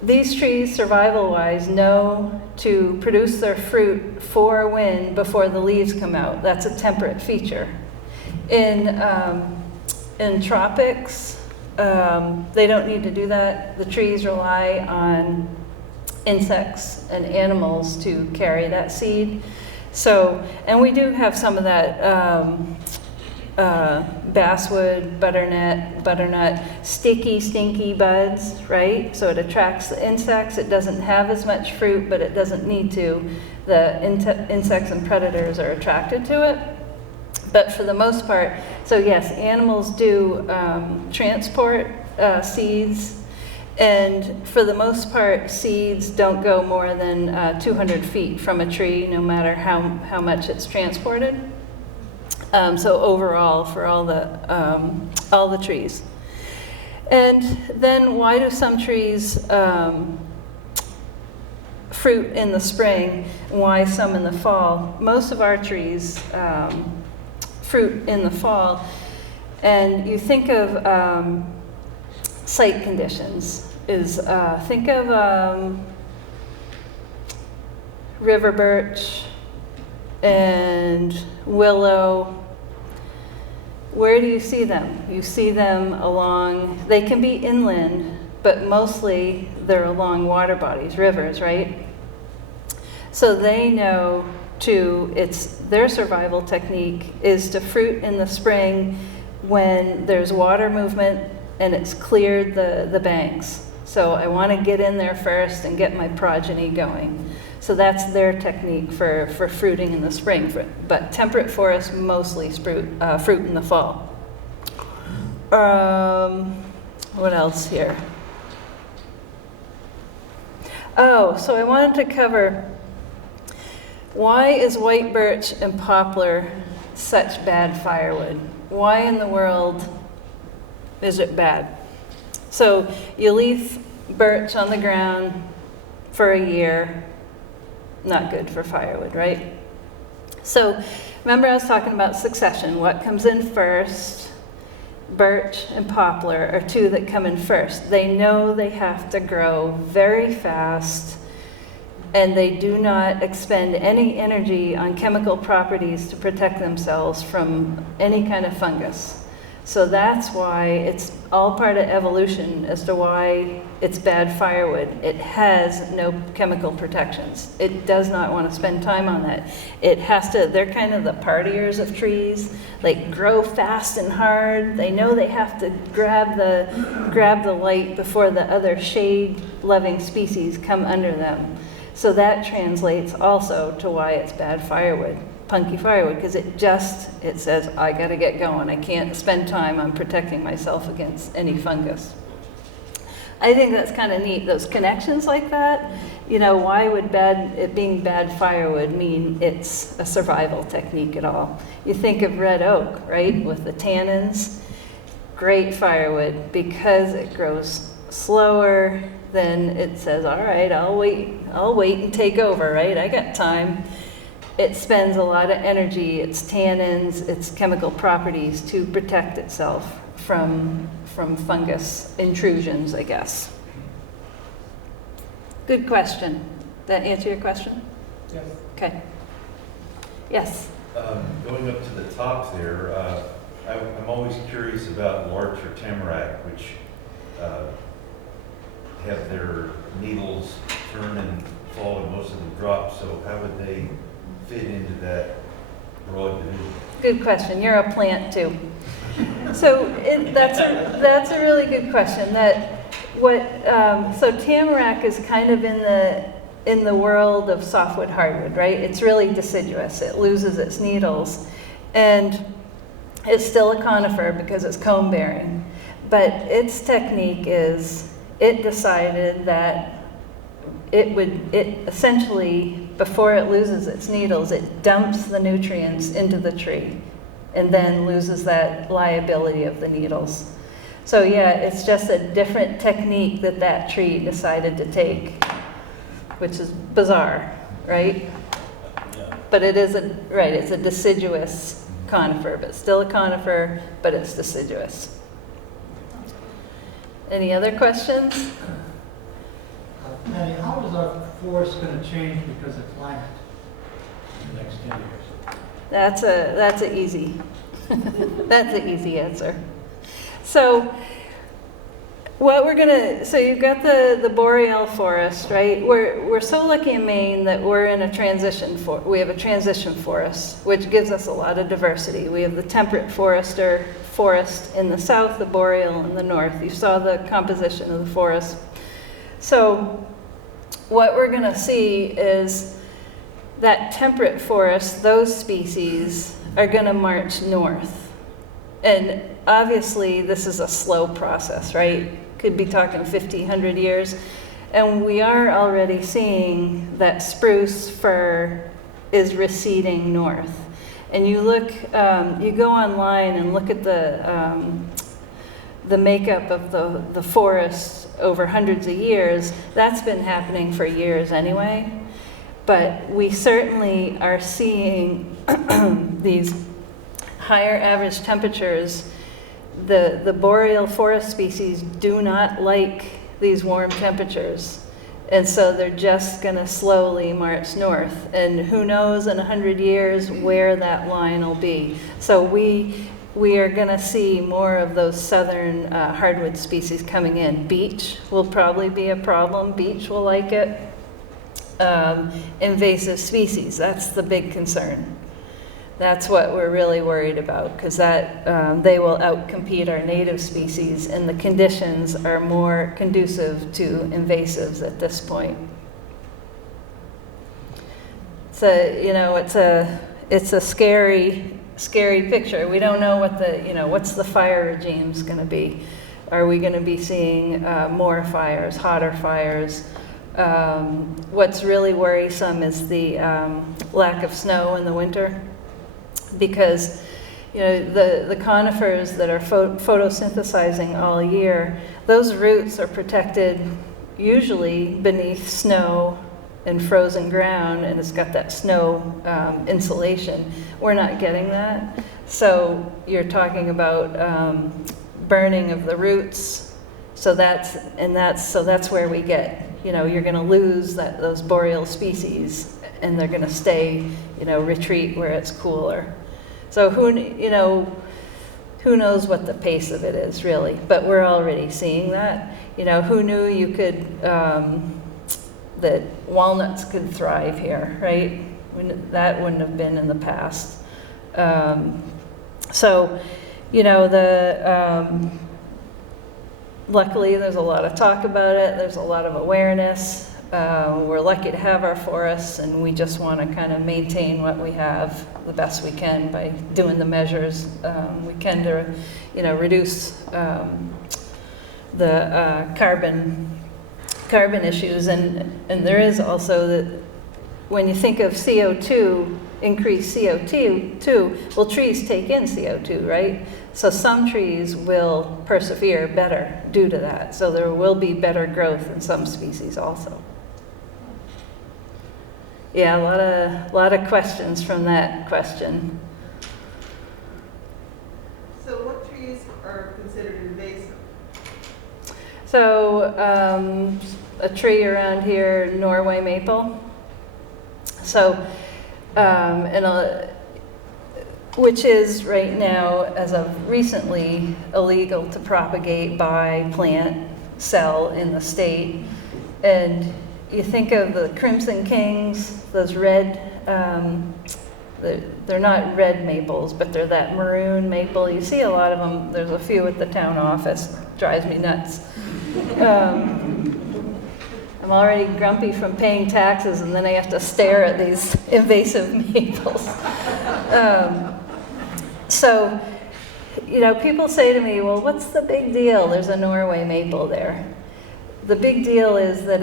these trees, survival-wise, know to produce their fruit for wind before the leaves come out. That's a temperate feature. In tropics, they don't need to do that. The trees rely on insects and animals to carry that seed. So, and we do have some of that basswood, butternut, sticky, stinky buds, right? So it attracts the insects. It doesn't have as much fruit, but it doesn't need to. The insects and predators are attracted to it. But for the most part, so yes, animals do transport seeds. And for the most part, seeds don't go more than 200 feet from a tree, no matter how much it's transported. So overall, for all the trees. And then why do some trees fruit in the spring, and why some in the fall? Most of our trees fruit in the fall. And you think of site conditions, think of river birch and willow. Where do you see them? You see them along, they can be inland, but mostly they're along water bodies, rivers, right? So they know their survival technique is to fruit in the spring when there's water movement and it's cleared the banks. So I want to get in there first and get my progeny going. So that's their technique for fruiting in the spring. But temperate forests mostly fruit in the fall. What else here? Oh, so I wanted to cover, why is white birch and poplar such bad firewood? Why in the world is it bad? So you leave birch on the ground for a year, not good for firewood, right? So remember I was talking about succession. What comes in first? Birch and poplar are two that come in first. They know they have to grow very fast, and they do not expend any energy on chemical properties to protect themselves from any kind of fungus. So that's why it's all part of evolution as to why it's bad firewood. It has no chemical protections. It does not want to spend time on that. It has to, they're kind of the partiers of trees, like grow fast and hard. They know they have to grab the light before the other shade-loving species come under them. So that translates also to why it's bad firewood. Punky firewood, because it says, I gotta get going. I can't spend time on protecting myself against any fungus. I think that's kind of neat, those connections like that. You know, why would it being bad firewood mean it's a survival technique at all? You think of red oak, right, with the tannins. Great firewood, because it grows slower, then it says, all right, I'll wait and take over, right? I got time. It spends a lot of energy, its tannins, its chemical properties to protect itself from fungus intrusions, I guess. Good question. That answer your question? Yes. Okay. Yes? Going up to the top there, I'm always curious about larch or tamarack, which have their needles turn and fall and most of them drop, so how would they fit into that broad division? Good question. You're a plant too. That's a really good question. So tamarack is kind of in the world of softwood hardwood, right? It's really deciduous. It loses its needles, and it's still a conifer because it's cone bearing. But its technique is it decided that it essentially, before it loses its needles, it dumps the nutrients into the tree and then loses that liability of the needles. So yeah, it's just a different technique that tree decided to take, which is bizarre, right? Yeah. But it's a deciduous conifer, but still a conifer, but it's deciduous. Any other questions? Manny, how is our forest going to change because of climate in the next 10 years? That's an easy answer. So so you've got the boreal forest, right? We're so lucky in Maine that we're in a transition we have a transition forest, which gives us a lot of diversity. We have the temperate forest in the south, the boreal in the north. You saw the composition of the forest. So what we're going to see is that temperate forest, those species are going to march north. And obviously this is a slow process, right? Could be talking 50, 100 years. And we are already seeing that spruce fir is receding north. And you look, you go online and look at the makeup of the forest over hundreds of years. That's been happening for years anyway. But we certainly are seeing these higher average temperatures. The boreal forest species do not like these warm temperatures. And so they're just going to slowly march north. And who knows in 100 years where that line will be. So we are going to see more of those southern hardwood species coming in. Beech will probably be a problem. Beech will like it. Invasive species, that's the big concern. That's what we're really worried about, because they will outcompete our native species, and the conditions are more conducive to invasives at this point. So, it's a scary picture. We don't know what's the fire regime's going to be. Are we going to be seeing more fires, hotter fires? What's really worrisome is the lack of snow in the winter. Because the conifers that are photosynthesizing all year, those roots are protected usually beneath snow and frozen ground, and it's got that snow insulation. We're not getting that. So you're talking about burning of the roots. So that's where we get, you're going to lose those boreal species, and they're going to stay, retreat where it's cooler. So who knows what the pace of it is really, but we're already seeing that. Who knew you could, that walnuts could thrive here, right? That wouldn't have been in the past. Luckily there's a lot of talk about it, there's a lot of awareness. We're lucky to have our forests, and we just want to kind of maintain what we have the best we can by doing the measures we can to, reduce the carbon issues. And there is also that when you think of CO2, increased CO2, well, trees take in CO2, right? So some trees will persevere better due to that. So there will be better growth in some species also. Yeah, a lot of questions from that question. So what trees are considered invasive? So a tree around here, Norway maple. So, which is right now, as of recently, illegal to propagate, buy, plant, sell in the state. And you think of the Crimson Kings, those red they're not red maples, but they're that maroon maple. You see a lot of them. There's a few at the town office. Drives me nuts. I'm already grumpy from paying taxes, and then I have to stare at these invasive maples. So, you know, people say to me, well, what's the big deal? There's a Norway maple there. The big deal is that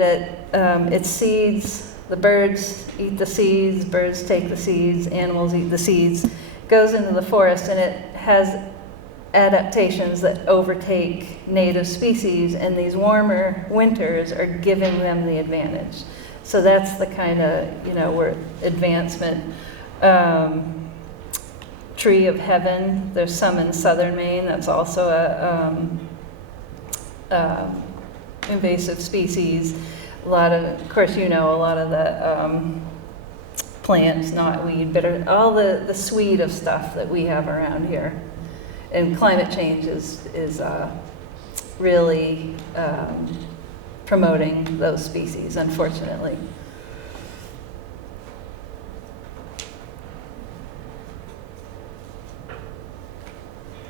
it seeds, the birds eat the seeds, birds take the seeds, animals eat the seeds, goes into the forest, and it has adaptations that overtake native species, and these warmer winters are giving them the advantage. So that's the kind of, you know, where advancement. Tree of heaven, there's some in southern Maine, that's also a invasive species. A lot of course, you know, a lot of the plants, knotweed, bitter, all the suite of stuff that we have around here. And climate change is really promoting those species, unfortunately.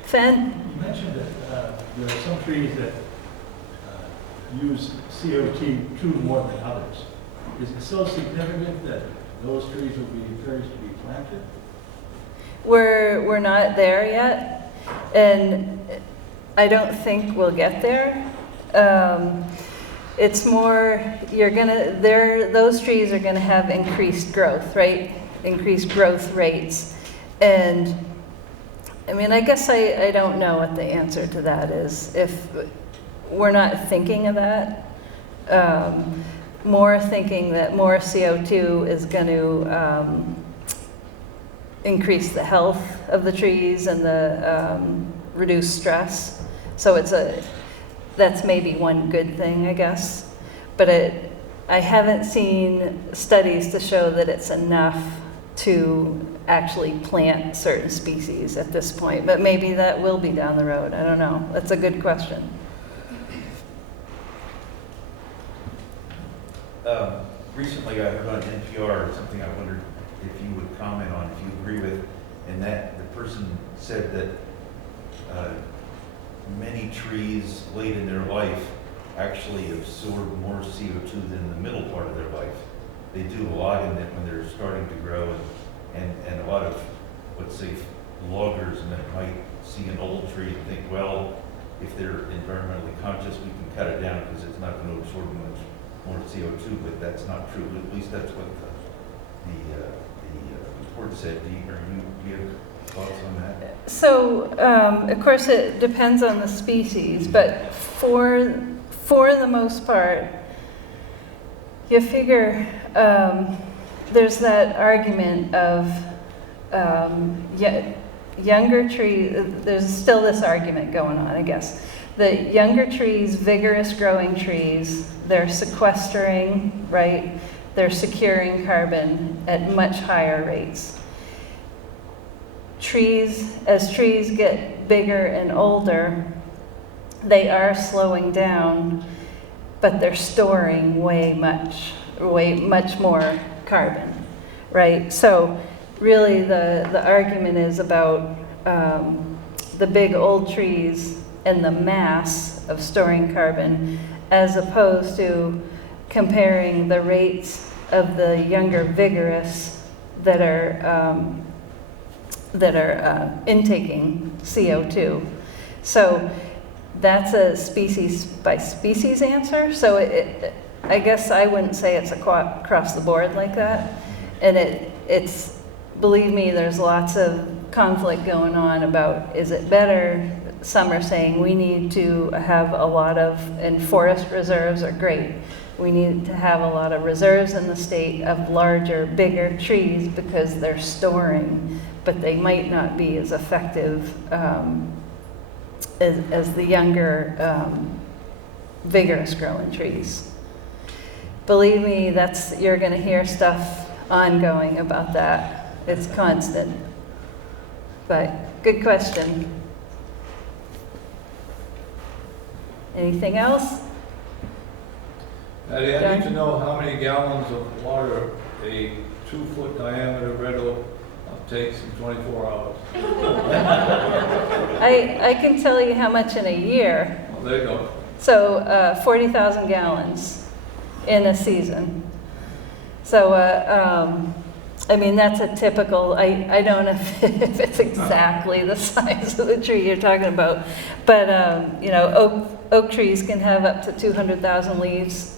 Fen? You mentioned that there are some trees that use CO2 more than others. Is it so significant that those trees will be encouraged to be planted? We're not there yet, and I don't think we'll get there. It's more, those trees are gonna have increased growth, right? Increased growth rates. And I mean, I guess I don't know what the answer to that is. If we're not thinking of that, more thinking that more CO2 is going to increase the health of the trees and the reduce stress. So that's maybe one good thing, I guess. But I haven't seen studies to show that it's enough to actually plant certain species at this point, but maybe that will be down the road. I don't know. That's a good question. Recently, I heard on NPR something I wondered if you would comment on, if you agree with, and that the person said that many trees late in their life actually absorb more CO2 than the middle part of their life. They do a lot in it when they're starting to grow, and a lot of, let's say, loggers might see an old tree and think, well, if they're environmentally conscious, we can cut it down because it's not going to absorb much more CO2, but that's not true. At least that's what the report said. Do you have thoughts on that? So, of course, it depends on the species, but for the most part, you figure there's that argument of younger trees. There's still this argument going on, I guess. The younger trees, vigorous growing trees, they're sequestering, right? They're securing carbon at much higher rates. As trees get bigger and older, they are slowing down, but they're storing way much more carbon, right? So really the argument is about the big old trees and the mass of storing carbon, as opposed to comparing the rates of the younger vigorous that are intaking CO2. So that's a species by species answer. So I guess I wouldn't say it's across the board like that. And it's, believe me, there's lots of conflict going on about, is it better? Some are saying we need to have a lot of, and forest reserves are great. We need to have a lot of reserves in the state of larger, bigger trees because they're storing, but they might not be as effective as the younger, vigorous growing trees. Believe me, you're going to hear stuff ongoing about that. It's constant. But good question. Anything else? I need to know how many gallons of water a 2-foot diameter red oak takes in 24 hours. I can tell you how much in a year. Well, there you go. So 40,000 gallons in a season. So, I mean, that's a typical, I don't know if it's exactly the size of the tree you're talking about, but, you know, oak trees can have up to 200,000 leaves,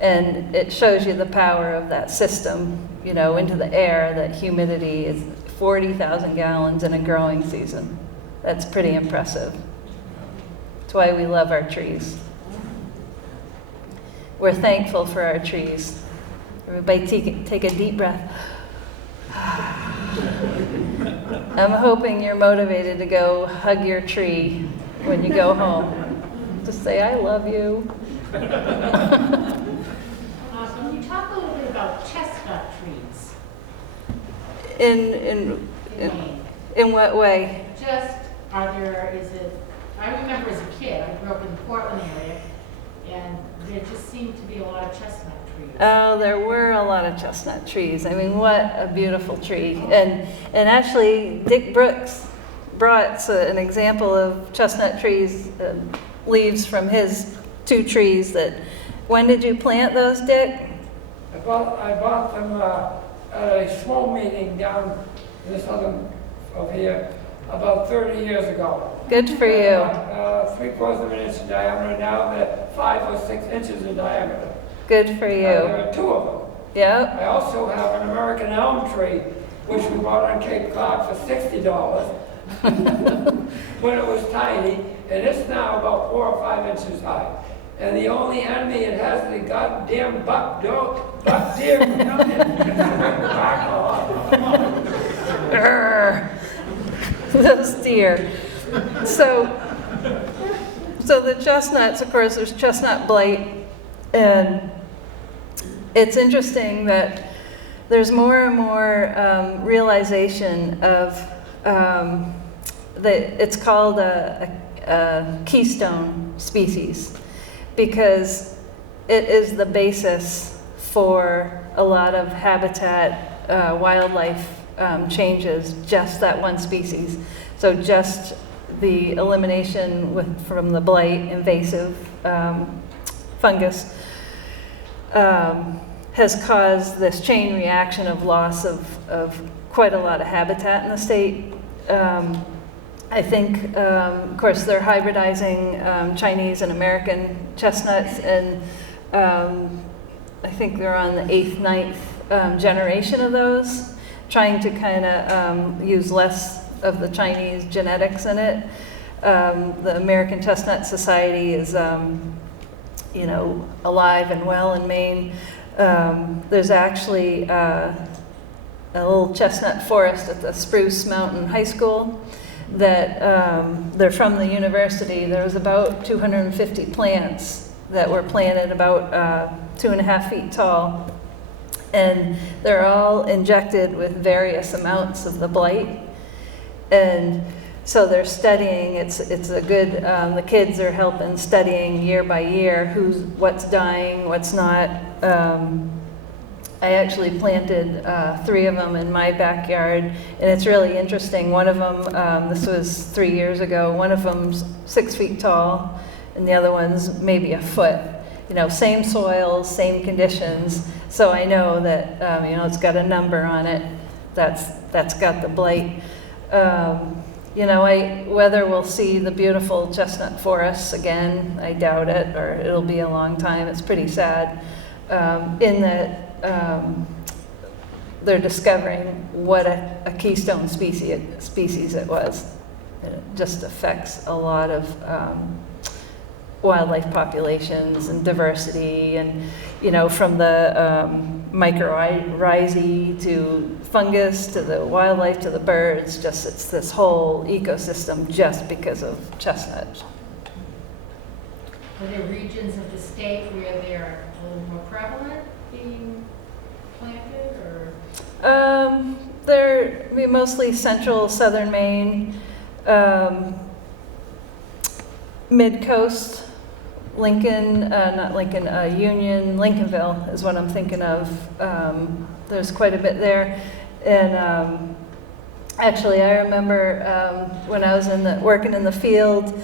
and it shows you the power of that system, you know, into the air, that humidity is 40,000 gallons in a growing season. That's pretty impressive. That's why we love our trees. We're thankful for our trees. Everybody take a deep breath. I'm hoping you're motivated to go hug your tree when you go home. Just say, I love you. Can you talk a little bit about chestnut trees? In what way? Just, I remember as a kid, I grew up in the Portland area, and there just seemed to be a lot of chestnut trees. Oh, there were a lot of chestnut trees. I mean, what a beautiful tree. And actually, Dick Brooks brought an example of chestnut trees, leaves from his 2 trees that, when did you plant those, Dick? I bought them at a small meeting down in the southern of here about 30 years ago. Good for you. 3/4 of an inch in diameter. Now they're 5 or 6 inches in diameter. Good for you. There are 2 of them. Yep. I also have an American elm tree, which we bought on Cape Cod for $60 when it was tiny, and it's now about 4 or 5 inches high. And the only enemy it has is the goddamn buck deer. Those deer. So the chestnuts, of course, there's chestnut blight, and it's interesting that there's more and more realization of that it's called a keystone species, because it is the basis for a lot of habitat, wildlife changes, just that one species. So just the elimination from the blight, invasive fungus, has caused this chain reaction of loss of quite a lot of habitat in the state. I think, of course, they're hybridizing Chinese and American chestnuts, and I think they're on the 8th, 9th generation of those, trying to kind of use less of the Chinese genetics in it. The American Chestnut Society is, you know, alive and well in Maine. There's actually a little chestnut forest at the Spruce Mountain High School that they're from the university. There was about 250 plants that were planted about 2.5 feet tall, and they're all injected with various amounts of the blight. And so they're studying, it's a good, the kids are helping studying year by year what's dying, what's not. I actually planted 3 of them in my backyard, and it's really interesting. One of them, this was 3 years ago, one of them's 6 feet tall, and the other one's maybe a foot. You know, same soils, same conditions, so I know that, you know, it's got a number on it that's got the blight. You know, whether we'll see the beautiful chestnut forests again, I doubt it, or it'll be a long time. It's pretty sad in that they're discovering what a keystone species it was. It just affects a lot of wildlife populations and diversity, and, you know, from the mycorrhizae to fungus to the wildlife to the birds, just it's this whole ecosystem just because of chestnut. Are there regions of the state where they're a little more prevalent being planted, or? They're mostly central southern Maine, mid-coast, Lincoln, not Lincoln, Union, Lincolnville is what I'm thinking of. There's quite a bit there. And Actually, I remember when I was working in the field,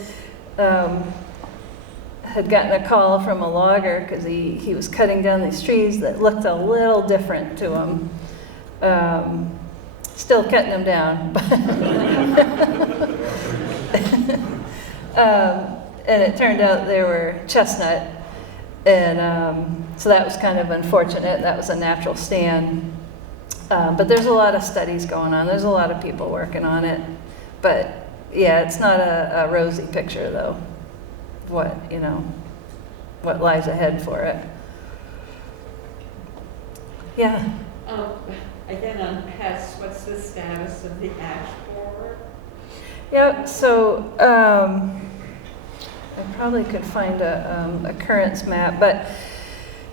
had gotten a call from a logger because he was cutting down these trees that looked a little different to him. Still cutting them down. And it turned out they were chestnut. And so that was kind of unfortunate. That was a natural stand. But there's a lot of studies going on. There's a lot of people working on it. But yeah, it's not a rosy picture though. What lies ahead for it. Yeah. Again, on pests, what's the status of the ash borer? Yeah, so I probably could find a occurrence map, but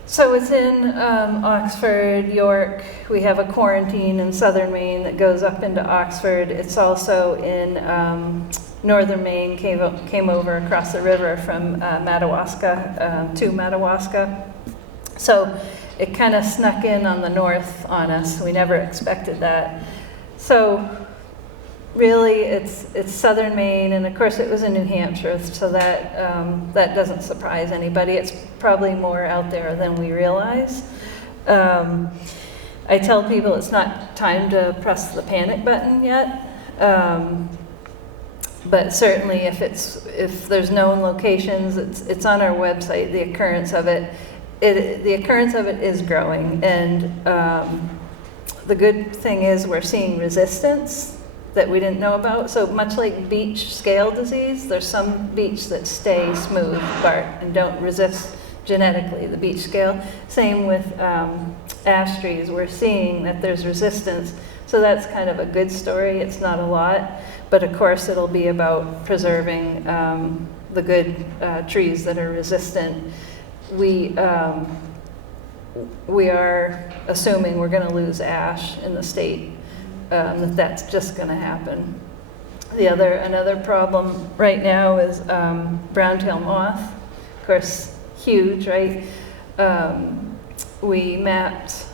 so it's in Oxford, York. We have a quarantine in southern Maine that goes up into Oxford. It's also in northern Maine, came over across the river from Madawaska to Madawaska. So it kind of snuck in on the north on us. We never expected that. So really, it's southern Maine, and of course it was in New Hampshire, so that doesn't surprise anybody. It's probably more out there than we realize. I tell people it's not time to press the panic button yet, but certainly if there's known locations, it's on our website. The occurrence of it is growing, and the good thing is we're seeing resistance that we didn't know about. So much like beech scale disease, there's some beech that stay smooth bark and don't resist genetically the beech scale. Same with ash trees. We're seeing that there's resistance. So that's kind of a good story. It's not a lot, but of course it'll be about preserving the good trees that are resistant. We are assuming we're going to lose ash in the state. That's just going to happen. Another problem right now is brown-tailed moth. Of course, huge, right? We mapped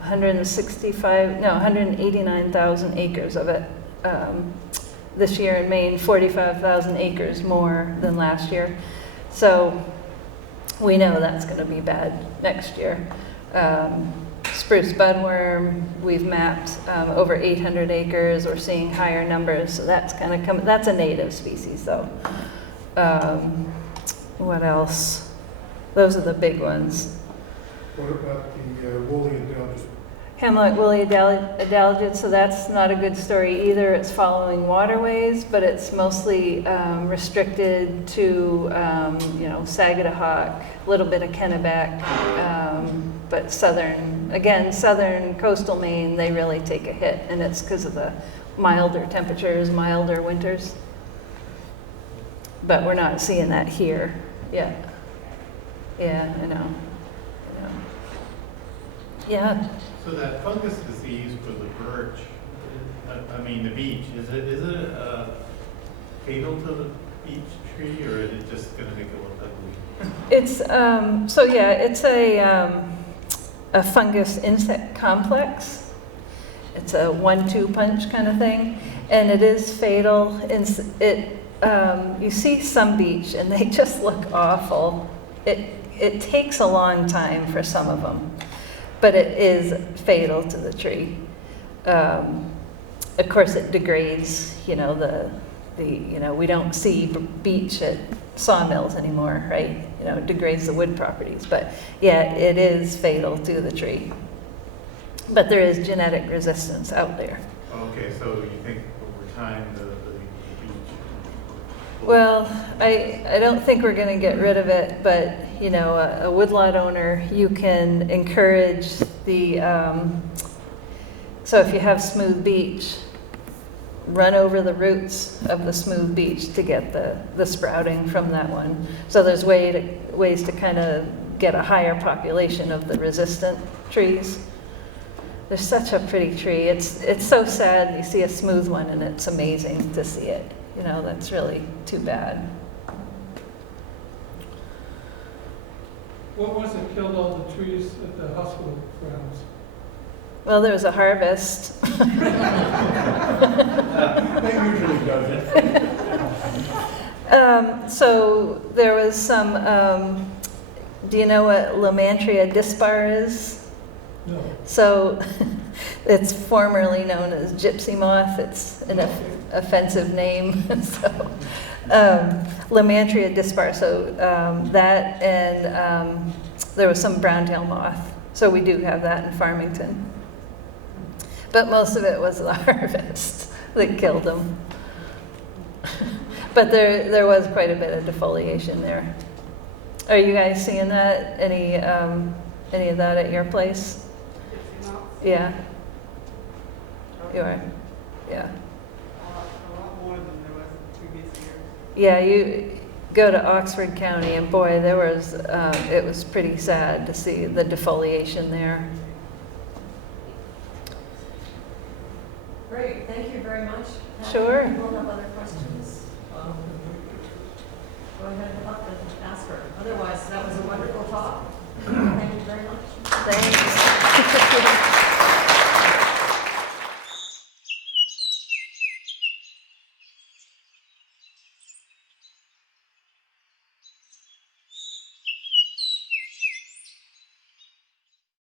189,000 acres of it this year in Maine, 45,000 acres more than last year. So we know that's going to be bad next year. Spruce budworm, we've mapped over 800 acres. We're seeing higher numbers, so that's kind of coming. That's a native species, though. What else? Those are the big ones. What about the woolly adelgid? Hemlock woolly adelgid, so that's not a good story either. It's following waterways, but it's mostly restricted to, Sagadahoc, a little bit of Kennebec, but southern coastal Maine, they really take a hit, and it's because of the milder temperatures, milder winters. But we're not seeing that here yet. Yeah, I know. Yeah. So that fungus disease for the birch, the beech, is it fatal to the beech tree, or is it just going to make it look ugly? It's it's a fungus insect complex. It's a 1-2 punch kind of thing, and it is fatal. You see some beech, and they just look awful. It takes a long time for some of them, but it is fatal to the tree. Of course, it degrades. We don't see beech at sawmills anymore, right? It degrades the wood properties. But yeah, it is fatal to the tree. But there is genetic resistance out there. Okay, so you think over time the beech? Well, I don't think we're going to get rid of it, but a woodlot owner, you can encourage the. So if you have smooth beech, run over the roots of the smooth beech to get the sprouting from that one. So there's ways to kind of get a higher population of the resistant trees. They're such a pretty tree. It's so sad you see a smooth one and it's amazing to see it. That's really too bad. What was it killed all the trees at the hospital grounds? Well, there was a harvest. does it. So there was some, do you know what Lomantria dispar is? No. So it's formerly known as gypsy moth. It's an offensive name. So Lomantria dispar. So that and there was some brown-tailed moth. So we do have that in Farmington. But most of it was the harvest that killed them. But there was quite a bit of defoliation there. Are you guys seeing that? Any of that at your place? Yeah. You are? Yeah. A lot more than there was in previous years. Yeah, you go to Oxford County and boy, there was, it was pretty sad to see the defoliation there. Great, thank you very much. Sure. People have other questions? Go ahead and come up and ask her. Otherwise, that was a wonderful talk. Thank you very much. Thanks.